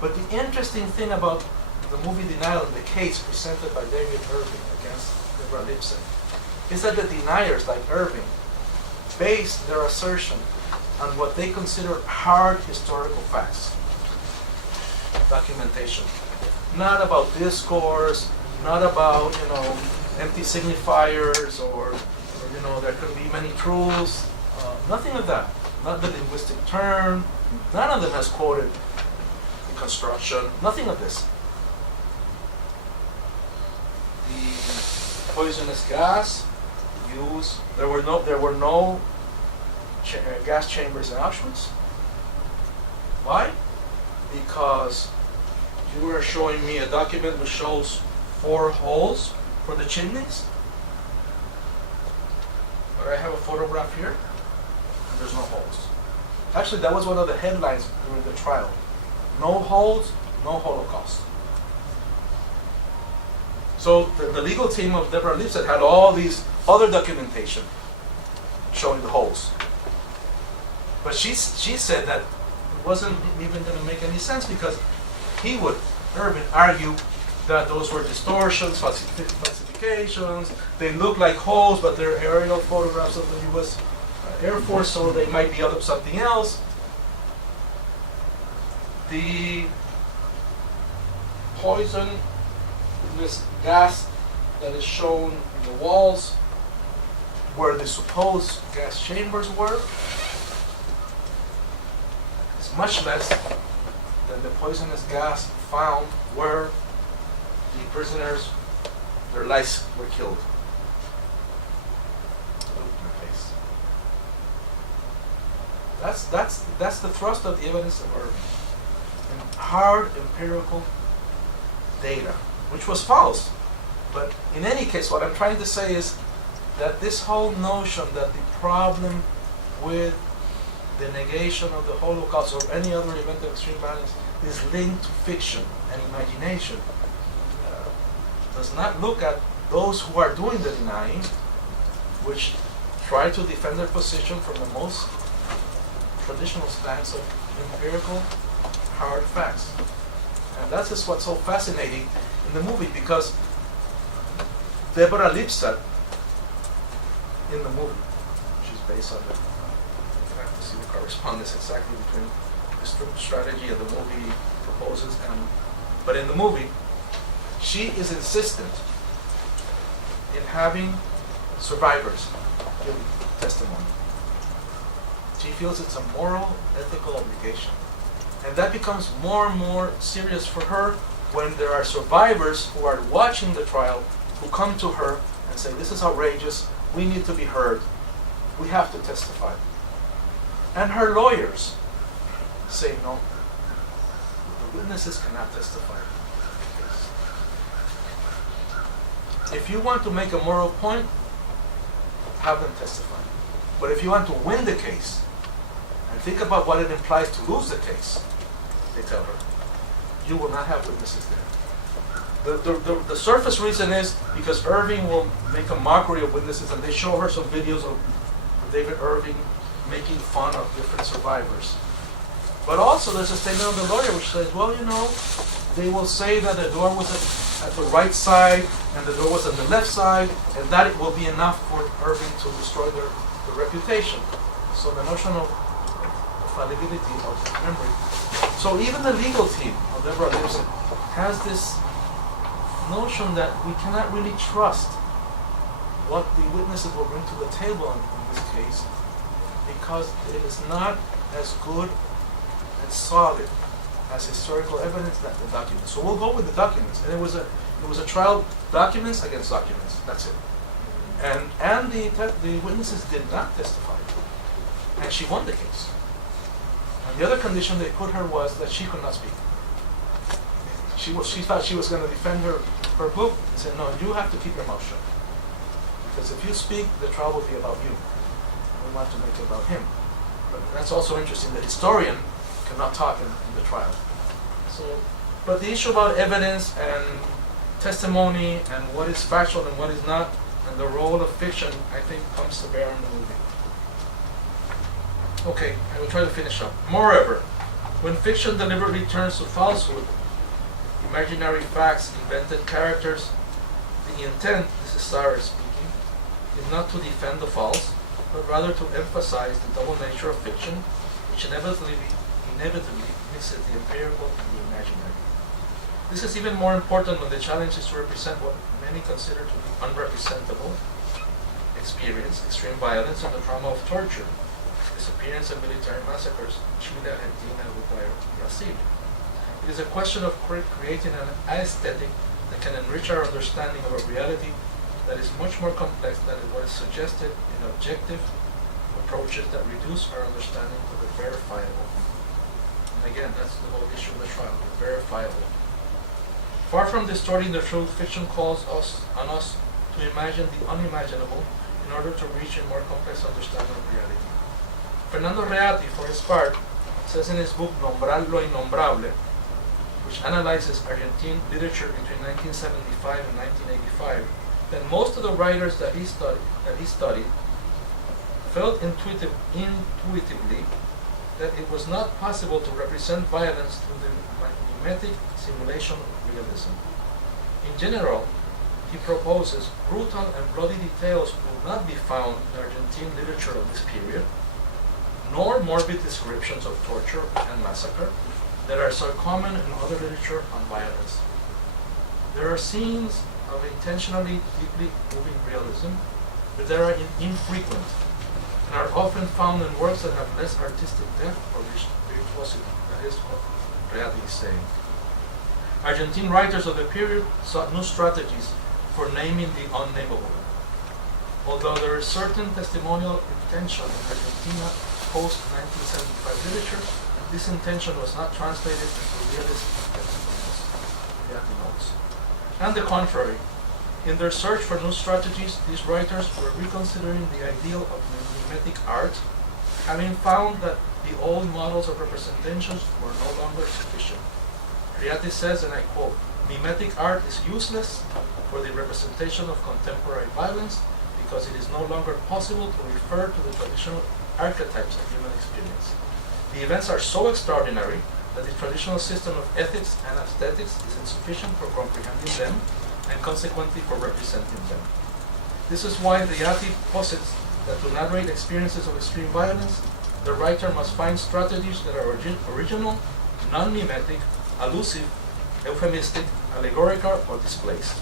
But the interesting thing about the movie Denial and the case presented by David Irving against Deborah Lipset is that the deniers, like Irving, base their assertion on what they consider hard historical facts, documentation. Not about discourse, not about, empty signifiers or there can be many truths, nothing of that. Not the linguistic term, none of them has quoted the construction, nothing of this. The poisonous gas used, there were no gas chambers in Auschwitz. Why? Because you were showing me a document which shows 4 holes for the chimneys. But I have a photograph here, and there's no holes. Actually, that was one of the headlines during the trial. No holes, no Holocaust. So the legal team of Deborah Lipset had all these other documentation showing the holes. But she said that it wasn't even going to make any sense because he would, Irving, argue that those were distortions, falsifications, they look like holes, but they're aerial photographs of the US Air Force, so they might be out of something else. The poison, this gas that is shown in the walls where the supposed gas chambers were is much less than the poisonous gas found where the prisoners, their lives were killed. That's the thrust of the evidence of Irving. And hard empirical data, which was false. But in any case, what I'm trying to say is that this whole notion that the problem with the negation of the Holocaust or any other event of extreme violence is linked to fiction and imagination does not look at those who are doing the denying, which try to defend their position from the most traditional stance of empirical hard facts. And that's just what's so fascinating in the movie, because Deborah Lipset in the movie, which is based on I have to see the correspondence exactly between the strategy and the movie proposes, but in the movie, she is insistent in having survivors give testimony. She feels it's a moral, ethical obligation. And that becomes more and more serious for her when there are survivors who are watching the trial who come to her and say, this is outrageous, we need to be heard, we have to testify. And her lawyers say, no, the witnesses cannot testify. If you want to make a moral point, have them testify. But if you want to win the case, and think about what it implies to lose the case, they tell her, you will not have witnesses there. The surface reason is because Irving will make a mockery of witnesses, and they show her some videos of David Irving making fun of different survivors. But also there's a statement of the lawyer which says, well, they will say that the door was at the right side and the door was on the left side, and that it will be enough for Irving to destroy their reputation. So the notion of fallibility of memory. So even the legal team of Deborah Lipset has this notion that we cannot really trust what the witnesses will bring to the table in this case, because it is not as good and solid as historical evidence that the documents. So we'll go with the documents. And it was a trial, documents against documents. That's it. And the witnesses did not testify, and she won the case. And the other condition they put her was that she could not speak. She thought she was going to defend her book. They said, no, you have to keep your mouth shut, because if you speak, the trial will be about you. And we want to make it about him. But that's also interesting. The historian cannot talk in the trial. So, but the issue about evidence and testimony and what is factual and what is not, and the role of fiction, I think, comes to bear in the movie. Okay, I will try to finish up. Moreover, when fiction deliberately turns to falsehood, imaginary facts, invented characters, the intent, this is Sarah speaking, is not to defend the false, but rather to emphasize the double nature of fiction, which inevitably mixes the empirical and the imaginary. This is even more important when the challenge is to represent what many consider to be unrepresentable experience, extreme violence, and the trauma of torture, disappearance and military massacres in Chile, Argentina, Uruguay, and Brazil. It is a question of creating an aesthetic that can enrich our understanding of a reality that is much more complex than what is suggested in objective approaches that reduce our understanding to the verifiable. And again, that's the whole issue of the trial, the verifiable. Far from distorting the truth, fiction calls on us to imagine the unimaginable in order to reach a more complex understanding of reality. Fernando Reati, for his part, says in his book Nombrar lo Innombrable, which analyzes Argentine literature between 1975 and 1985, that most of the writers that he studied felt intuitively that it was not possible to represent violence through the mimetic simulation of realism. In general, he proposes brutal and bloody details will not be found in Argentine literature of this period, nor morbid descriptions of torture and massacre that are so common in other literature on violence. There are scenes of intentionally deeply moving realism, but they are infrequent and are often found in works that have less artistic depth or virtuosity. That is what Reati is saying. Argentine writers of the period sought new strategies for naming the unnameable. Although there is certain testimonial intention in Argentina post-1975 literature, this intention was not translated into realist testimonials. Reati notes. On the contrary, in their search for new strategies, these writers were reconsidering the ideal of mimetic art, having found that the old models of representations were no longer sufficient. Reati says, and I quote, "Mimetic art is useless for the representation of contemporary violence because it is no longer possible to refer to the traditional archetypes of human experience. The events are so extraordinary that the traditional system of ethics and aesthetics is insufficient for comprehending them and consequently for representing them." This is why Reati posits that to narrate experiences of extreme violence, the writer must find strategies that are original, non-mimetic, allusive, euphemistic, allegorical, or displaced.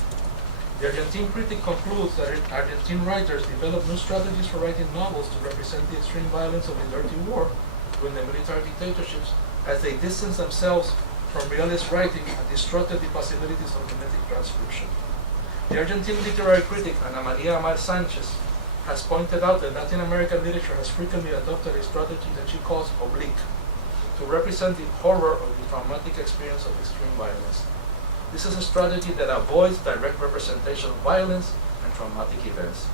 The Argentine critic concludes that Argentine writers developed new strategies for writing novels to represent the extreme violence of the dirty war during the military dictatorships as they distance themselves from realist writing and distorted the possibilities of mimetic transcription. The Argentine literary critic Ana Maria Amar Sanchez has pointed out that Latin American literature has frequently adopted a strategy that she calls oblique, to represent the horror of the traumatic experience of extreme violence. This is a strategy that avoids direct representation of violence and traumatic events.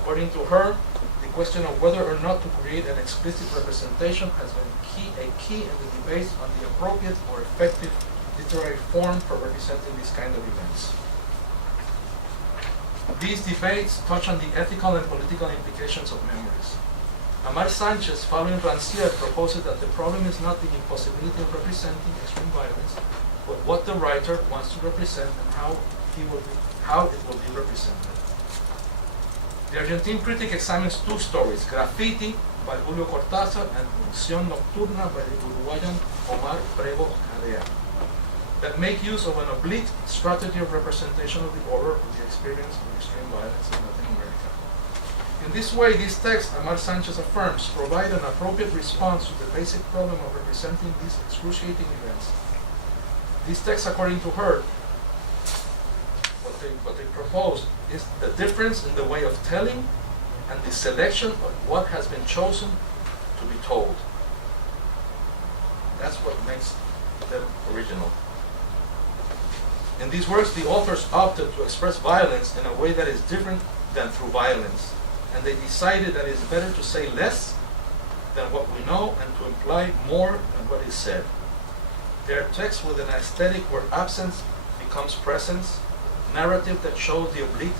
According to her, the question of whether or not to create an explicit representation has been a key in the debates on the appropriate or effective literary form for representing these kind of events. These debates touch on the ethical and political implications of memories. Amar Sanchez, following Rancière, proposes that the problem is not the impossibility of representing extreme violence, but what the writer wants to represent and how it will be represented. The Argentine critic examines two stories, Graffiti by Julio Cortázar and Función Nocturna by the Uruguayan Omar Prego Jarea, that make use of an oblique strategy of representation of the horror of the experience of extreme violence in Latin America. In this way, these texts, Amar Sanchez affirms, provide an appropriate response to the basic problem of representing these excruciating events. These texts, according to her, what they propose is the difference in the way of telling and the selection of what has been chosen to be told. That's what makes them original. In these works, the authors opted to express violence in a way that is different than through violence, and they decided that it is better to say less than what we know and to imply more than what is said. They are texts with an aesthetic where absence becomes presence, narrative that shows the oblique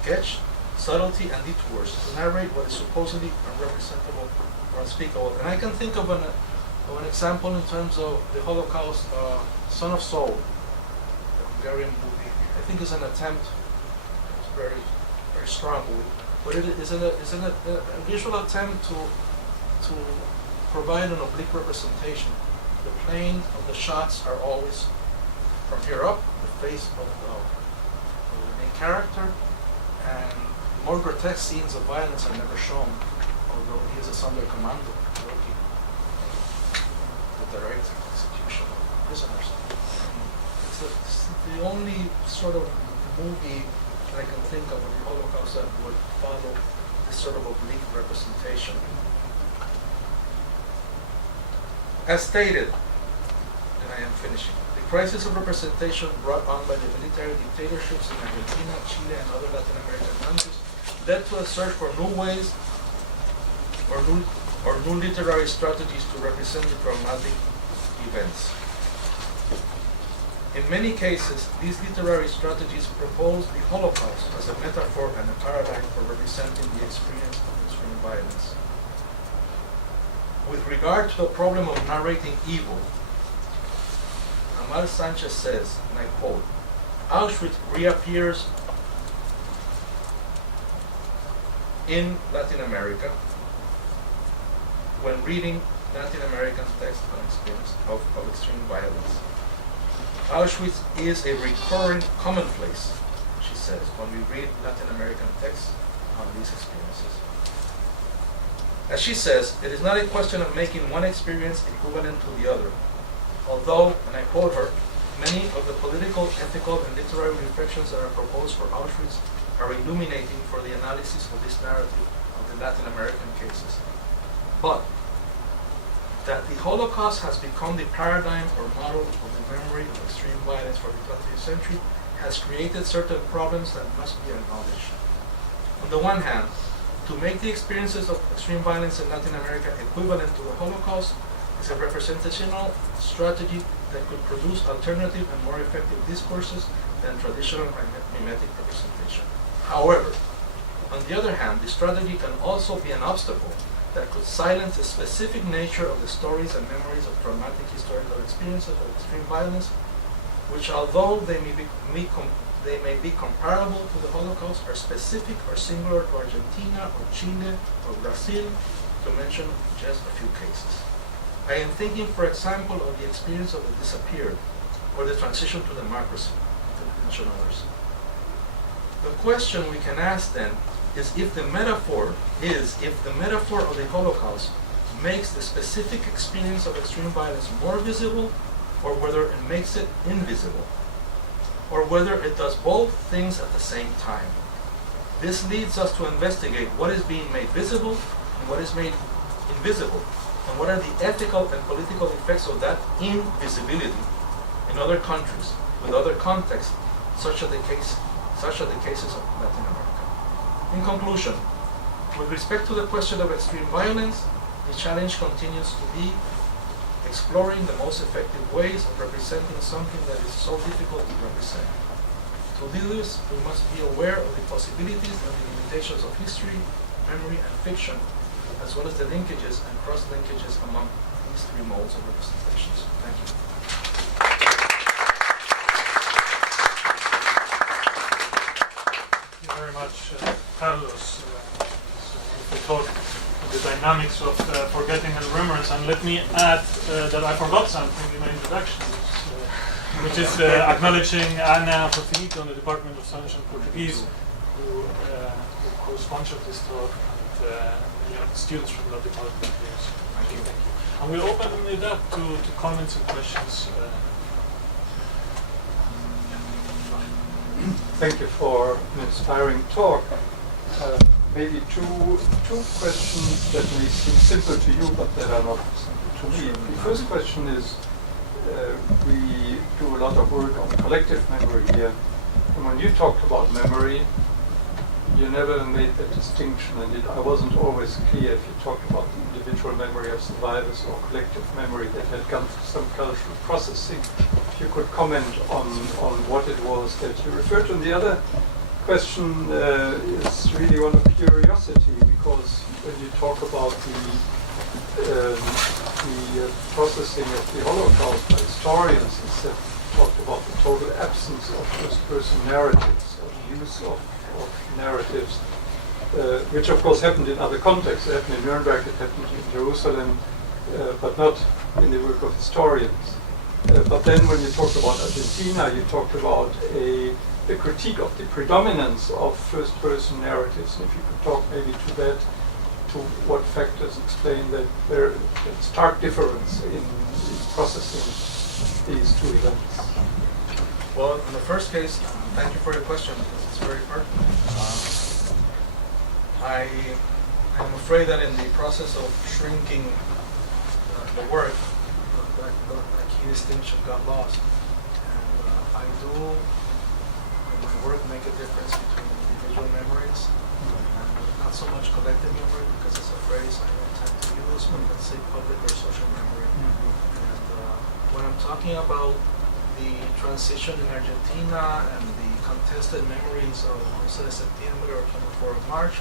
sketch, subtlety, and detours to narrate what is supposedly unrepresentable or unspeakable. And I can think of an example in terms of the Holocaust, Son of Soul, the Hungarian movie. I think is an attempt, it's very, very strong movie, but it is a visual attempt to provide an oblique representation. The plane of the shots are always from here up, the face of the main character, and more grotesque scenes of violence are never shown, although he is a Sonderkommando working with the right execution of prisoners. It's the only sort of movie that I can think of in the Holocaust that would follow this sort of oblique representation. As stated, and I am finishing, the crisis of representation brought on by the military dictatorships in Argentina, Chile, and other Latin American countries led to a search for new ways or new literary strategies to represent the traumatic events. In many cases, these literary strategies propose the Holocaust as a metaphor and a paradigm for representing the experience of extreme violence. With regard to the problem of narrating evil, Amal Sanchez says, and I quote, Auschwitz reappears in Latin America when reading Latin American texts on experience of extreme violence. Auschwitz is a recurrent commonplace, she says, when we read Latin American texts on these experiences. As she says, it is not a question of making one experience equivalent to the other, although, and I quote her, many of the political, ethical, and literary reflections that are proposed for Auschwitz are illuminating for the analysis of this narrative of the Latin American cases. But that the Holocaust has become the paradigm or model of the memory of extreme violence for the 20th century has created certain problems that must be acknowledged. On the one hand, to make the experiences of extreme violence in Latin America equivalent to the Holocaust is a representational strategy that could produce alternative and more effective discourses than traditional mimetic representation. However, on the other hand, the strategy can also be an obstacle that could silence the specific nature of the stories and memories of traumatic historical experiences of extreme violence, which, although they may be comparable to the Holocaust, are specific or singular to Argentina or Chile or Brazil, to mention just a few cases. I am thinking, for example, of the experience of the disappeared or the transition to democracy, to mention others. The question we can ask then is if the metaphor of the Holocaust makes the specific experience of extreme violence more visible, or whether it makes it invisible, or whether it does both things at the same time. This leads us to investigate what is being made visible and what is made invisible, and what are the ethical and political effects of that invisibility in other countries with other contexts, such as the cases of Latin America. In conclusion, with respect to the question of extreme violence, the challenge continues to be exploring the most effective ways of representing something that is so difficult to represent. To do this, we must be aware of the possibilities and the limitations of history, memory, and fiction, as well as the linkages and cross-linkages among these three modes of representations. Thank you. Thank you very much, Carlos. We talk the dynamics of forgetting and remembrance, and let me add that I forgot something in my introduction, which is acknowledging Ana Forfinito in the Department of Spanish and Portuguese, who co-sponsored this talk, and students from that department here. So thank you. And we'll open it up to comments and questions. Thank you for an inspiring talk. Maybe two questions that may seem simple to you, but that are not simple to me. The first question is, we do a lot of work on collective memory here. And when you talked about memory, you never made that distinction, and I wasn't always clear if you talked about the individual memory of survivors or collective memory that had gone through some cultural processing. if you could comment on what it was that you referred to. And the other question is really one of curiosity, because when you talk about the processing of the Holocaust by historians, instead talked about the total absence of first-person narratives, or the use of narratives, which of course happened in other contexts. It happened in Nuremberg, it happened in Jerusalem, but not in the work of historians. But then when you talked about Argentina, you talked about a critique of the predominance of first-person narratives. And if you could talk maybe to that, to what factors explain that there is a stark difference in processing these two events. Well, in the first case, thank you for your question because it's very pertinent. I'm afraid that in the process of shrinking the work, the key distinction got lost. And I do, in my work, make a difference between individual memories and not so much collective memory, because it's a phrase I don't tend to use, but let's say public or social memory. And when I'm talking about the transition in Argentina and the contested memories of 11 de September or 24 of March,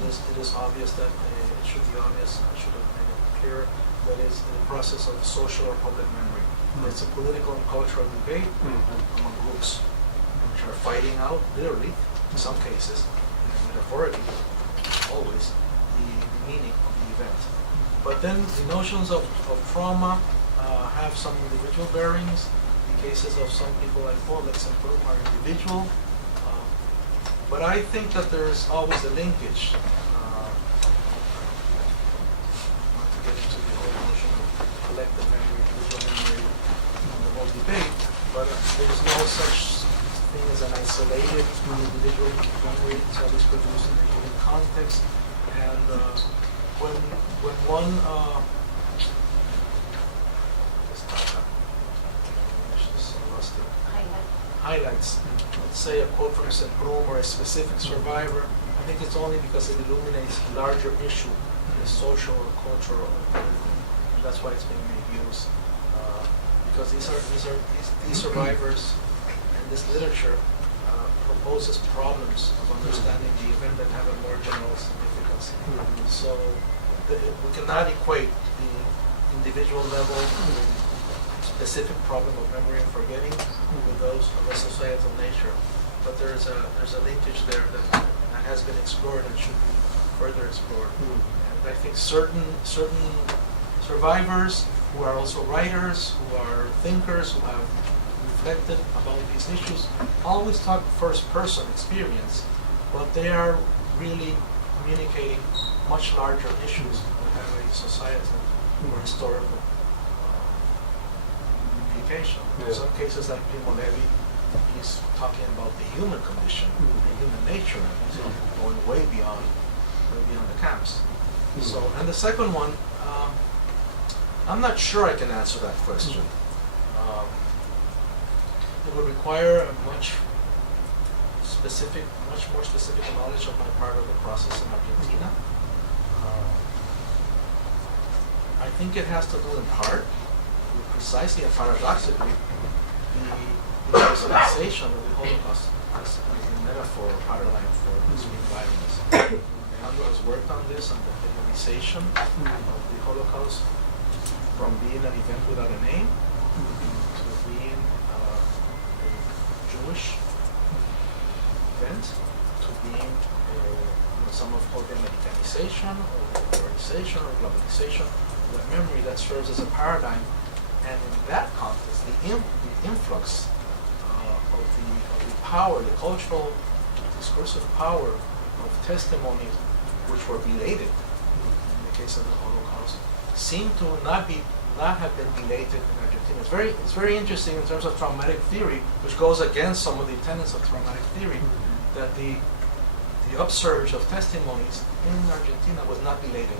it is obvious that it should be obvious, I should have made it clear, that is the process of social or public memory. It's a political and cultural debate among groups which are fighting out, literally, in some cases, and metaphorically, always, the meaning of the event. But then the notions of trauma have some individual bearings. The cases of some people like Paul, like some people are individual. But I think that there's always a linkage. Not to get into the whole notion of collective memory, individual memory, the whole debate, but there's no such thing as an isolated individual memory. It's always produced in a given context. And when one highlights, let's say a quote from St. Broom or a specific survivor, I think it's only because it illuminates a larger issue, the social or cultural, and that's why it's being made use. Because these survivors and this literature proposes problems of understanding the event that have a more general significance. So we cannot equate the individual level specific problem of memory and forgetting with those of a societal nature. But there's a linkage there that has been explored and should be further explored. And I think certain survivors who are also writers, who are thinkers, who have reflected about these issues, always talk first-person experience, but they are really communicating much larger issues that have a societal or historical implication. In some cases, like Primo Levi, he's talking about the human condition, the human nature, and he's going way beyond the camps. So, and the second one, I'm not sure I can answer that question. It would require a much more specific knowledge of my part of the process in Argentina. I think it has to do in part with precisely and paradoxically the universalization of the Holocaust as a metaphor or paradigm for extreme violence. Alejandro has worked on this, on the demonization of the Holocaust from being an event without a name to being a Jewish event to being some have called it Americanization or Europeanization or globalization, that memory that serves as a paradigm. And in that context, the influx of the power, the cultural discursive power of testimonies which were belated in the case of the Holocaust seem to not have been belated in Argentina. It's very interesting in terms of traumatic theory, which goes against some of the tenets of traumatic theory, that the upsurge of testimonies in Argentina was not belated.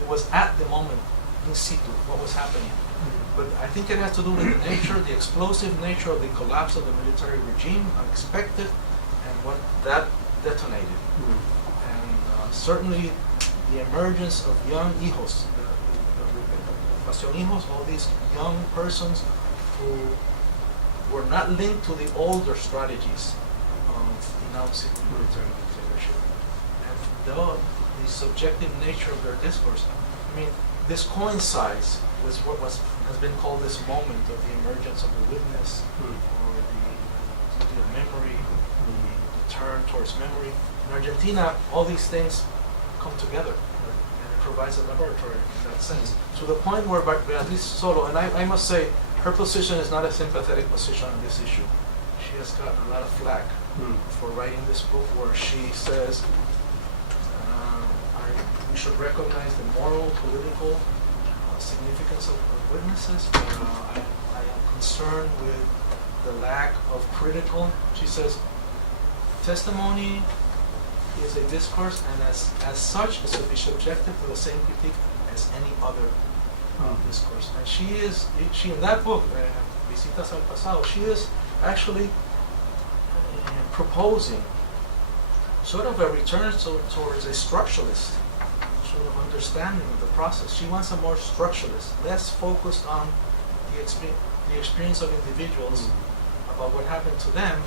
It was at the moment in situ what was happening. But I think it has to do with the nature, the explosive nature of the collapse of the military regime, unexpected, and what that detonated. And certainly the emergence of young hijos, all these young persons who who were not linked to the older strategies of denouncing military dictatorship. And the subjective nature of their discourse, I mean, this coincides with what has been called this moment of the emergence of the witness, or the memory, the turn towards memory. In Argentina, all these things come together, and it provides a laboratory in that sense. To the point where Beatriz Solo, and I must say, her position is not a sympathetic position on this issue. She has gotten a lot of flack for writing this book, where she says we should recognize the moral, political significance of witnesses, but I am concerned with the lack of critical. She says, testimony is a discourse, and as such, it should be subjected to the same critique as any other discourse. And she in that book, Visitas al Pasado, she is actually proposing sort of a return towards a structuralist sort of understanding of the process. She wants a more structuralist, less focused on the experience of individuals about what happened to them,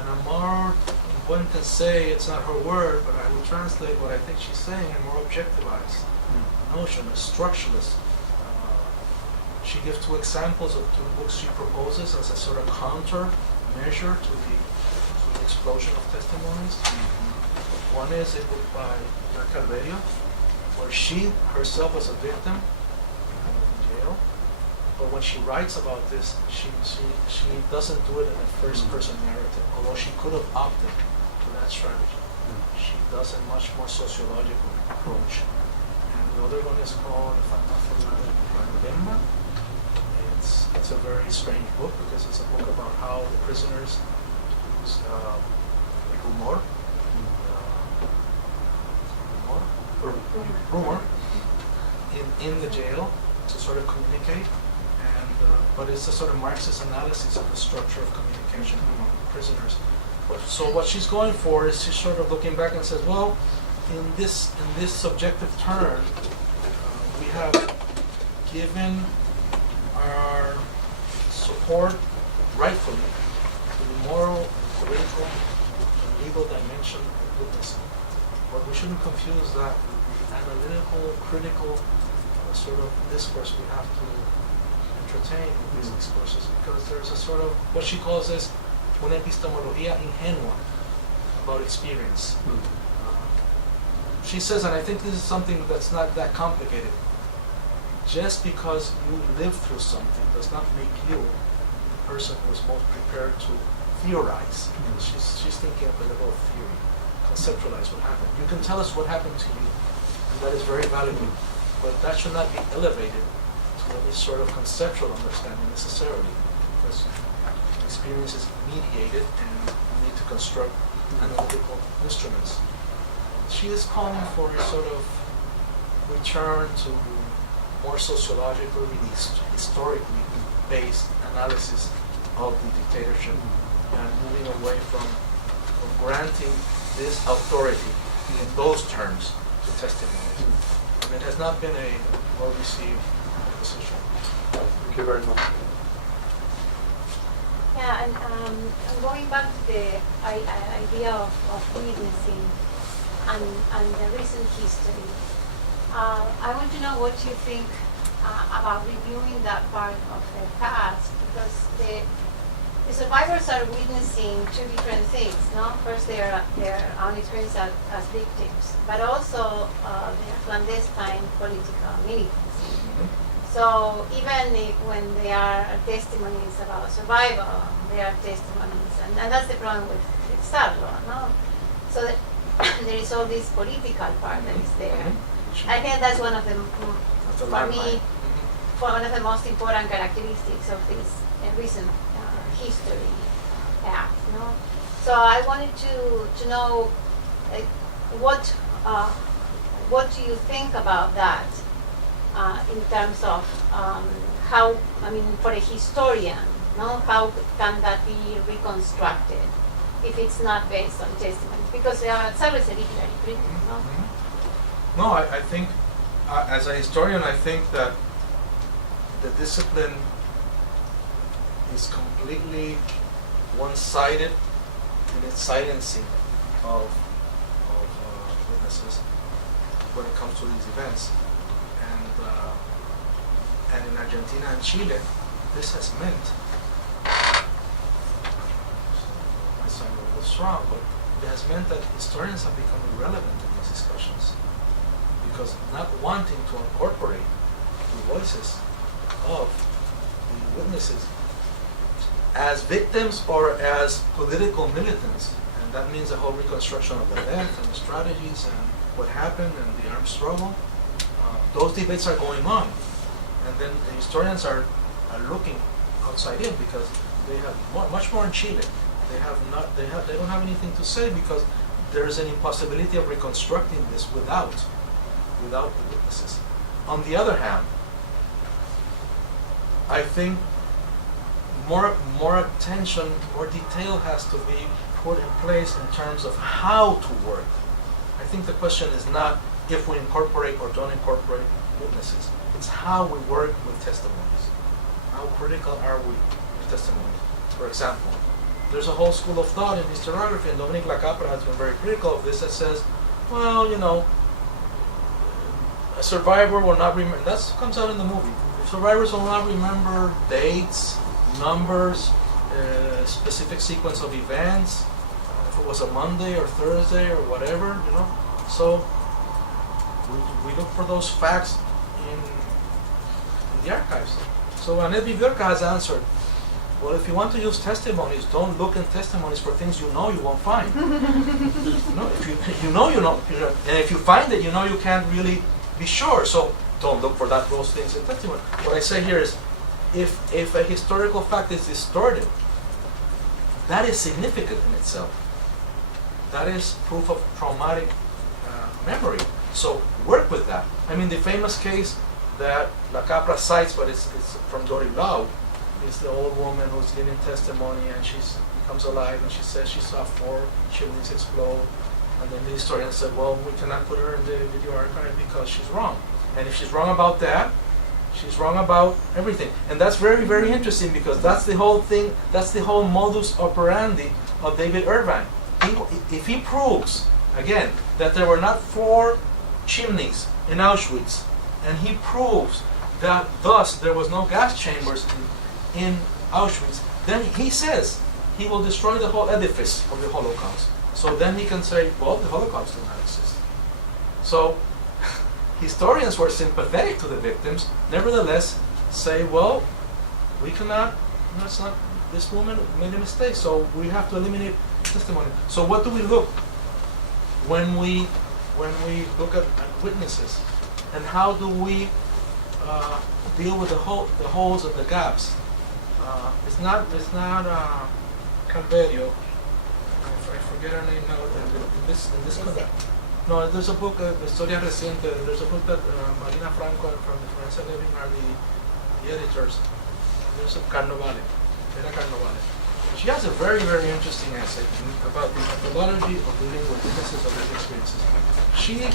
and a more, one can say, it's not her word, but I will translate what I think she's saying, a more objectivized notion, a structuralist. She gives two examples of two books she proposes as a sort of counter measure to the explosion of testimonies. One is a book by Calverio, where she herself was a victim in jail, but when she writes about this, she doesn't do it in a first-person narrative, although she could have opted for that strategy. She does a much more sociological approach. And the other one is called, if I'm not forgetting, it's a very strange book, because it's a book about how the prisoners use rumor in the jail to sort of communicate, and but it's a sort of Marxist analysis of the structure of communication among prisoners. So what she's going for is she's sort of looking back and says, well, in this subjective turn, we have given our support rightfully to the moral, political, and legal dimension of witnessing. But we shouldn't confuse that with the analytical, critical sort of discourse we have to entertain in these discourses, because there's a sort of, what she calls this, una epistemología ingenua about experience. She says, and I think this is something that's not that complicated, just because you live through something does not make you the person who is most prepared to theorize. She's thinking at the level of theory, conceptualize what happened. You can tell us what happened to you, and that is very valuable, but that should not be elevated to any sort of conceptual understanding necessarily, because experience is mediated and you need to construct analytical instruments. She is calling for a sort of return to more sociologically, historically based analysis of the dictatorship, and moving away from granting this authority in those terms to testimonies. And it has not been a well-received position. Thank you very much. Yeah, and going back to the idea of witnessing and the recent history, I want to know what you think about reviewing that part of the past, because the survivors are witnessing two different things, no? First, their own experience as victims, but also their clandestine political militancy. So even when they are testimonies about survival, they are testimonies, and that's the problem with Sarlo, no? So that there is all this political part that is there. I think that's one of the, for me, one of the most important characteristics of this recent history path, no? So I wanted to know what do you think about that in terms of how, I mean, for a historian, no, how can that be reconstructed if it's not based on testimony? Because Sarlo is a literary critic, no? No, I think, as a historian, I think that the discipline is completely one-sided in its silencing of witnesses when it comes to these events. And in Argentina and Chile, this has meant, I sound a little strong, but it has meant that historians have become irrelevant in these discussions because not wanting to incorporate the voices of the witnesses as victims or as political militants. And that means the whole reconstruction of the death and the strategies and what happened and the armed struggle. Those debates are going on. And then the historians are looking outside in because they have much more in Chile. They don't have anything to say because there is an impossibility of reconstructing this without the witnesses. On the other hand, I think more attention, more detail has to be put in place in terms of how to work. I think the question is not if we incorporate or don't incorporate witnesses. It's how we work with testimonies. How critical are we with testimonies? For example, there's a whole school of thought in historiography, and Dominic Lacapra has been very critical of this, that says, well, a survivor will not remember, that comes out in the movie, survivors will not remember dates, numbers, specific sequence of events, if it was a Monday or Thursday or whatever, So we look for those facts in the archives. So Annette Viviorca has answered, well, if you want to use testimonies, don't look in testimonies for things you know you won't find. If you know, and if you find it, you can't really be sure. So don't look for those things in testimony. What I say here is, if a historical fact is distorted, that is significant in itself. That is proof of traumatic memory. So work with that. I mean, the famous case that Lacapra cites, but it's from Dori Lau, is the old woman who's giving testimony and she becomes alive and she says she saw 4 chimneys explode. And then the historian said, well, we cannot put her in the video archive because she's wrong. And if she's wrong about that, she's wrong about everything. And that's very, very interesting because that's the whole thing, that's the whole modus operandi of David Irvine. If he proves, again, that there were not 4 chimneys in Auschwitz, and he proves that thus there was no gas chambers in Auschwitz, then he says he will destroy the whole edifice of the Holocaust. So then he can say, well, the Holocaust did not exist. So historians were sympathetic to the victims, nevertheless say, well, we cannot, this woman made a mistake, so we have to eliminate testimony. So what do we look when we look at witnesses? And how do we deal with the holes and the gaps? It's not Calverio. I forget her name now. In this no, there's a book, Historia Reciente. There's a book that Marina Franco and from the Forensic Living are the editors. There's a Carnovale. She has a very, very interesting essay about the methodology of dealing with witnesses of life experiences. She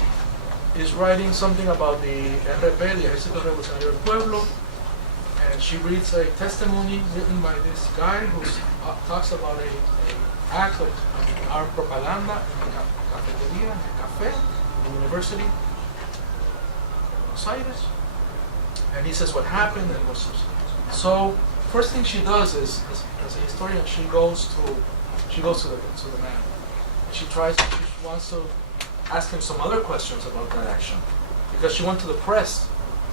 is writing something about the RP, the Ejército Revolucionario del Pueblo, and she reads a testimony written by this guy who talks about an act of armed propaganda in a cafeteria, in a cafe, in the university of Buenos Aires. And he says what happened and what's so. First thing she does is, as a historian, she goes to the man. She wants to ask him some other questions about that action, because she went to the press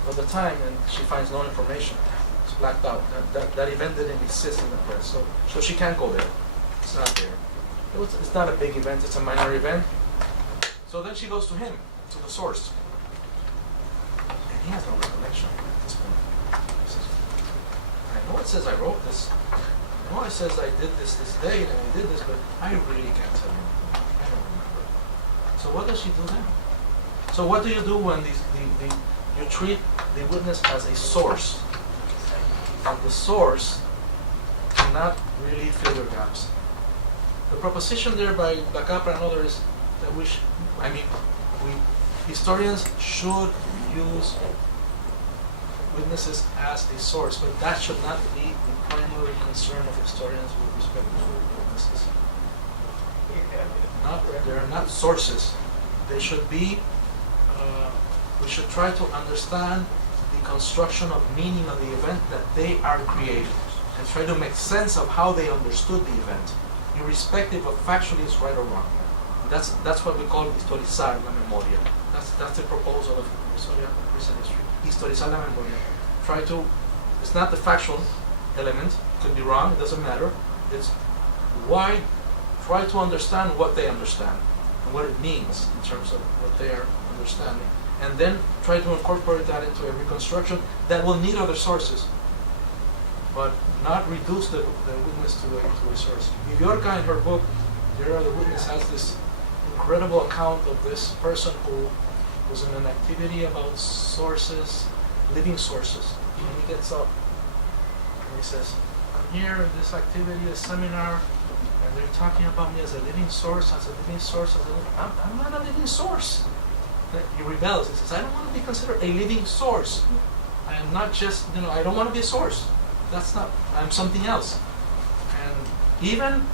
at the time and she finds no information. It's blacked out. That event didn't exist in the press, so she can't go there. It's not there. It's not a big event. It's a minor event. So then she goes to him, to the source, and he has no recollection at this point. I know it says I wrote this. I know it says I did this date and I did this, but I really can't tell you anything. I don't remember. So what does she do then? So what do you do when you treat the witness as a source, and the source cannot really fill your gaps? The proposition there by Lacapra and others that we historians should use witnesses as a source, but that should not be the primary concern of historians with respect to witnesses. They're not sources. They should be, we should try to understand the construction of meaning of the event that they are creating and try to make sense of how they understood the event, irrespective of factually it's right or wrong. That's what we call historizar la memoria. That's the proposal of recent history. Historizar la memoria. It's not the factual element, could be wrong, it doesn't matter. It's why, try to understand what they understand and what it means in terms of what they are understanding. And then try to incorporate that into a reconstruction that will need other sources, but not reduce the witness to a source. Viviorca, in her book, There Are the Witness, has this incredible account of this person who was in an activity about sources, living sources. And he gets up and he says, I'm here in this activity, a seminar, and they're talking about me as a living source, I'm not a living source. He rebels. He says, I don't want to be considered a living source. I am not just, I don't want to be a source. I'm something else. And even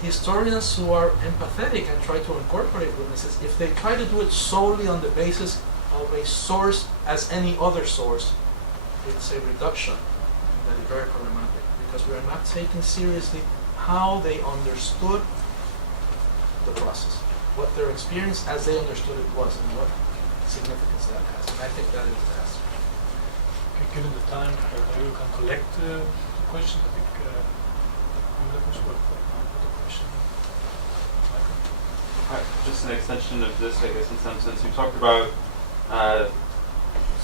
historians who are empathetic and try to incorporate witnesses, if they try to do it solely on the basis of a source as any other source, it's a reduction that is very problematic, because we are not taking seriously how they understood the process, what their experience as they understood it was, and what significance that has. And I think that is the answer. Okay, given the time, maybe we can collect the questions. I think that was what the question. Michael? Just an extension of this, I guess, in some sense. You talked about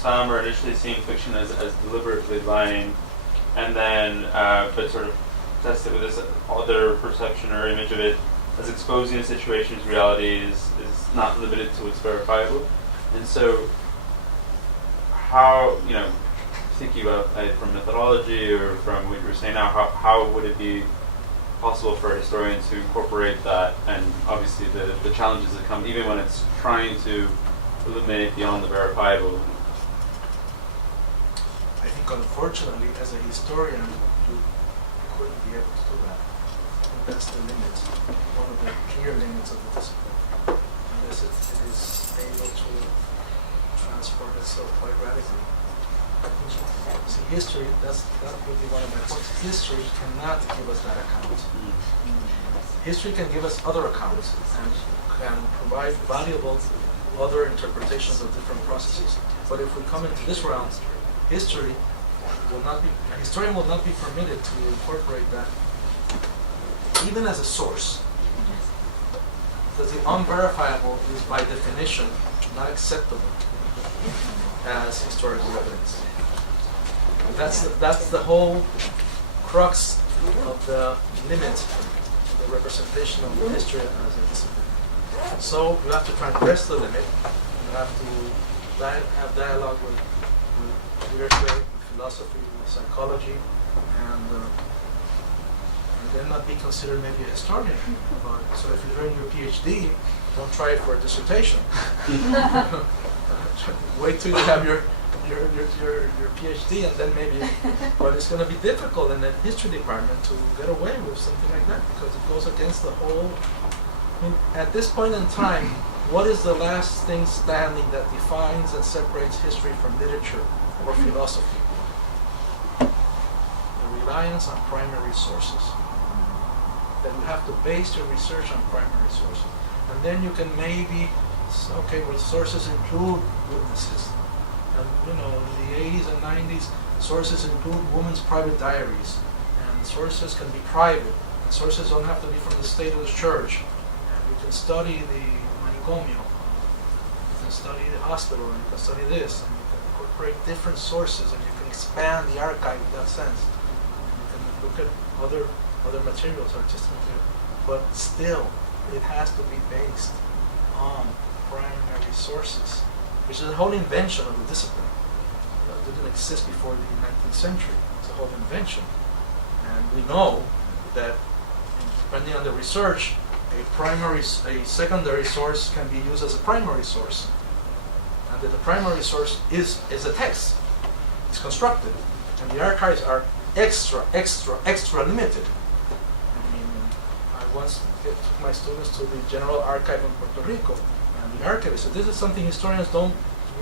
some are initially seeing fiction as deliberately lying, and then but sort of tested with this other perception or image of it as exposing a situation's reality is not limited to what's verifiable. And so how, thinking about it from methodology or from what you were saying now, how would it be possible for a historian to incorporate that, and obviously the challenges that come even when it's trying to eliminate beyond the verifiable? I think unfortunately as a historian you couldn't be able to do that. I think that's the limit, one of the clear limits of the discipline, unless it is able to transform itself quite radically. See, history, that would be one of my points. History cannot give us that account. History can give us other accounts and can provide valuable other interpretations of different processes. But if we come into this realm, a historian will not be permitted to incorporate that even as a source. Because the unverifiable is by definition not acceptable as historical evidence. And that's the whole crux of the limit of the representation of history as a discipline. So you have to transgress the limit. You have to have dialogue with literature, with philosophy, with psychology, and then not be considered maybe a historian. So if you're doing your PhD, don't try it for a dissertation. Wait till you have your PhD, and then maybe. But it's going to be difficult in the history department to get away with something like that, because it goes against the whole. At this point in time, what is the last thing standing that defines and separates history from literature or philosophy? The reliance on primary sources. That you have to base your research on primary sources. And then you can maybe, well, sources include witnesses. And in the 80s and 90s, sources include women's private diaries. And sources can be private. And sources don't have to be from the state or the church. And you can study the manicomio. You can study the hospital, and you can study this. And you can incorporate different sources, and you can expand the archive in that sense. And you can look at other materials, artistic material. But still, it has to be based on primary sources, which is a whole invention of the discipline. It didn't exist before the 19th century. It's a whole invention. And we know that, depending on the research, a secondary source can be used as a primary source. And that the primary source is a text. it's constructed. And the archives are extra limited. I mean, I once took my students to the General Archive in Puerto Rico, and the archivist said, this is something historians don't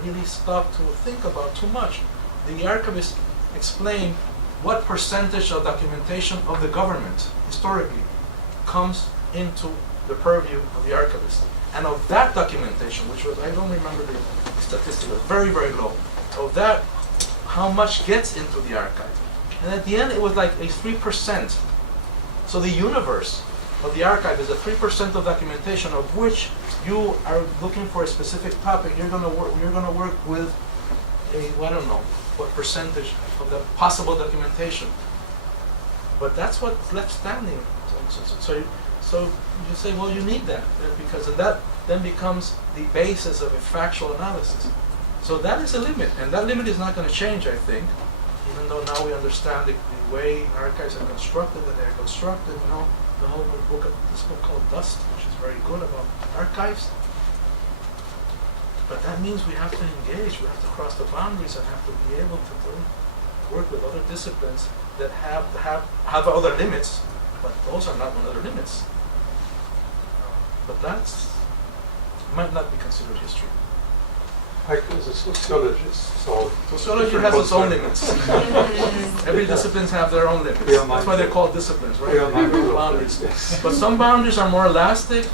really stop to think about too much. The archivist explained what percentage of documentation of the government, historically, comes into the purview of the archivist. And of that documentation, which was, I don't remember the statistic, but very, very low, of that, how much gets into the archive. And at the end, it was like a 3%. So the universe of the archive is a 3% of documentation, of which you are looking for a specific topic. You're going to work with I don't know what percentage of the possible documentation. But that's what's left standing. So you say, well, you need that because that then becomes the basis of a factual analysis. So that is a limit, and that limit is not going to change, I think, even though now we understand the way archives are constructed, that they are constructed. You know, the whole this book called Dust, which is very good about archives. But that means we have to engage, we have to cross the boundaries and have to be able to work with other disciplines that have other limits, but those are not other limits. But that's might not be considered history. I was a sociologist, so sociology has its own limits. Every disciplines have their own limits. That's why they're called disciplines, right? Boundaries. Yes. But some boundaries are more elastic,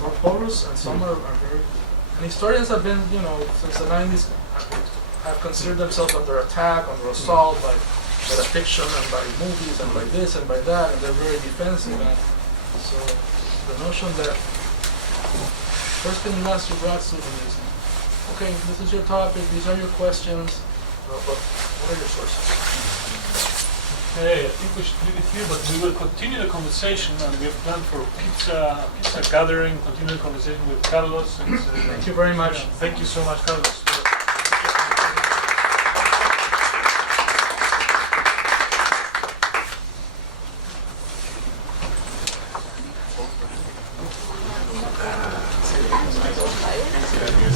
more porous, and some are very. And historians have been, since the 90s, have considered themselves under attack, under assault by the fiction and by movies and by this and by that, and they're very defensive. And so the notion that first thing you ask your grad student is, okay, this is your topic, these are your questions, but what are your sources? Okay, I think we should leave it here, but we will continue the conversation, and we have planned for pizza gathering, continue the conversation with Carlos. And, Thank you very much. Thank you so much, Carlos. Thank you.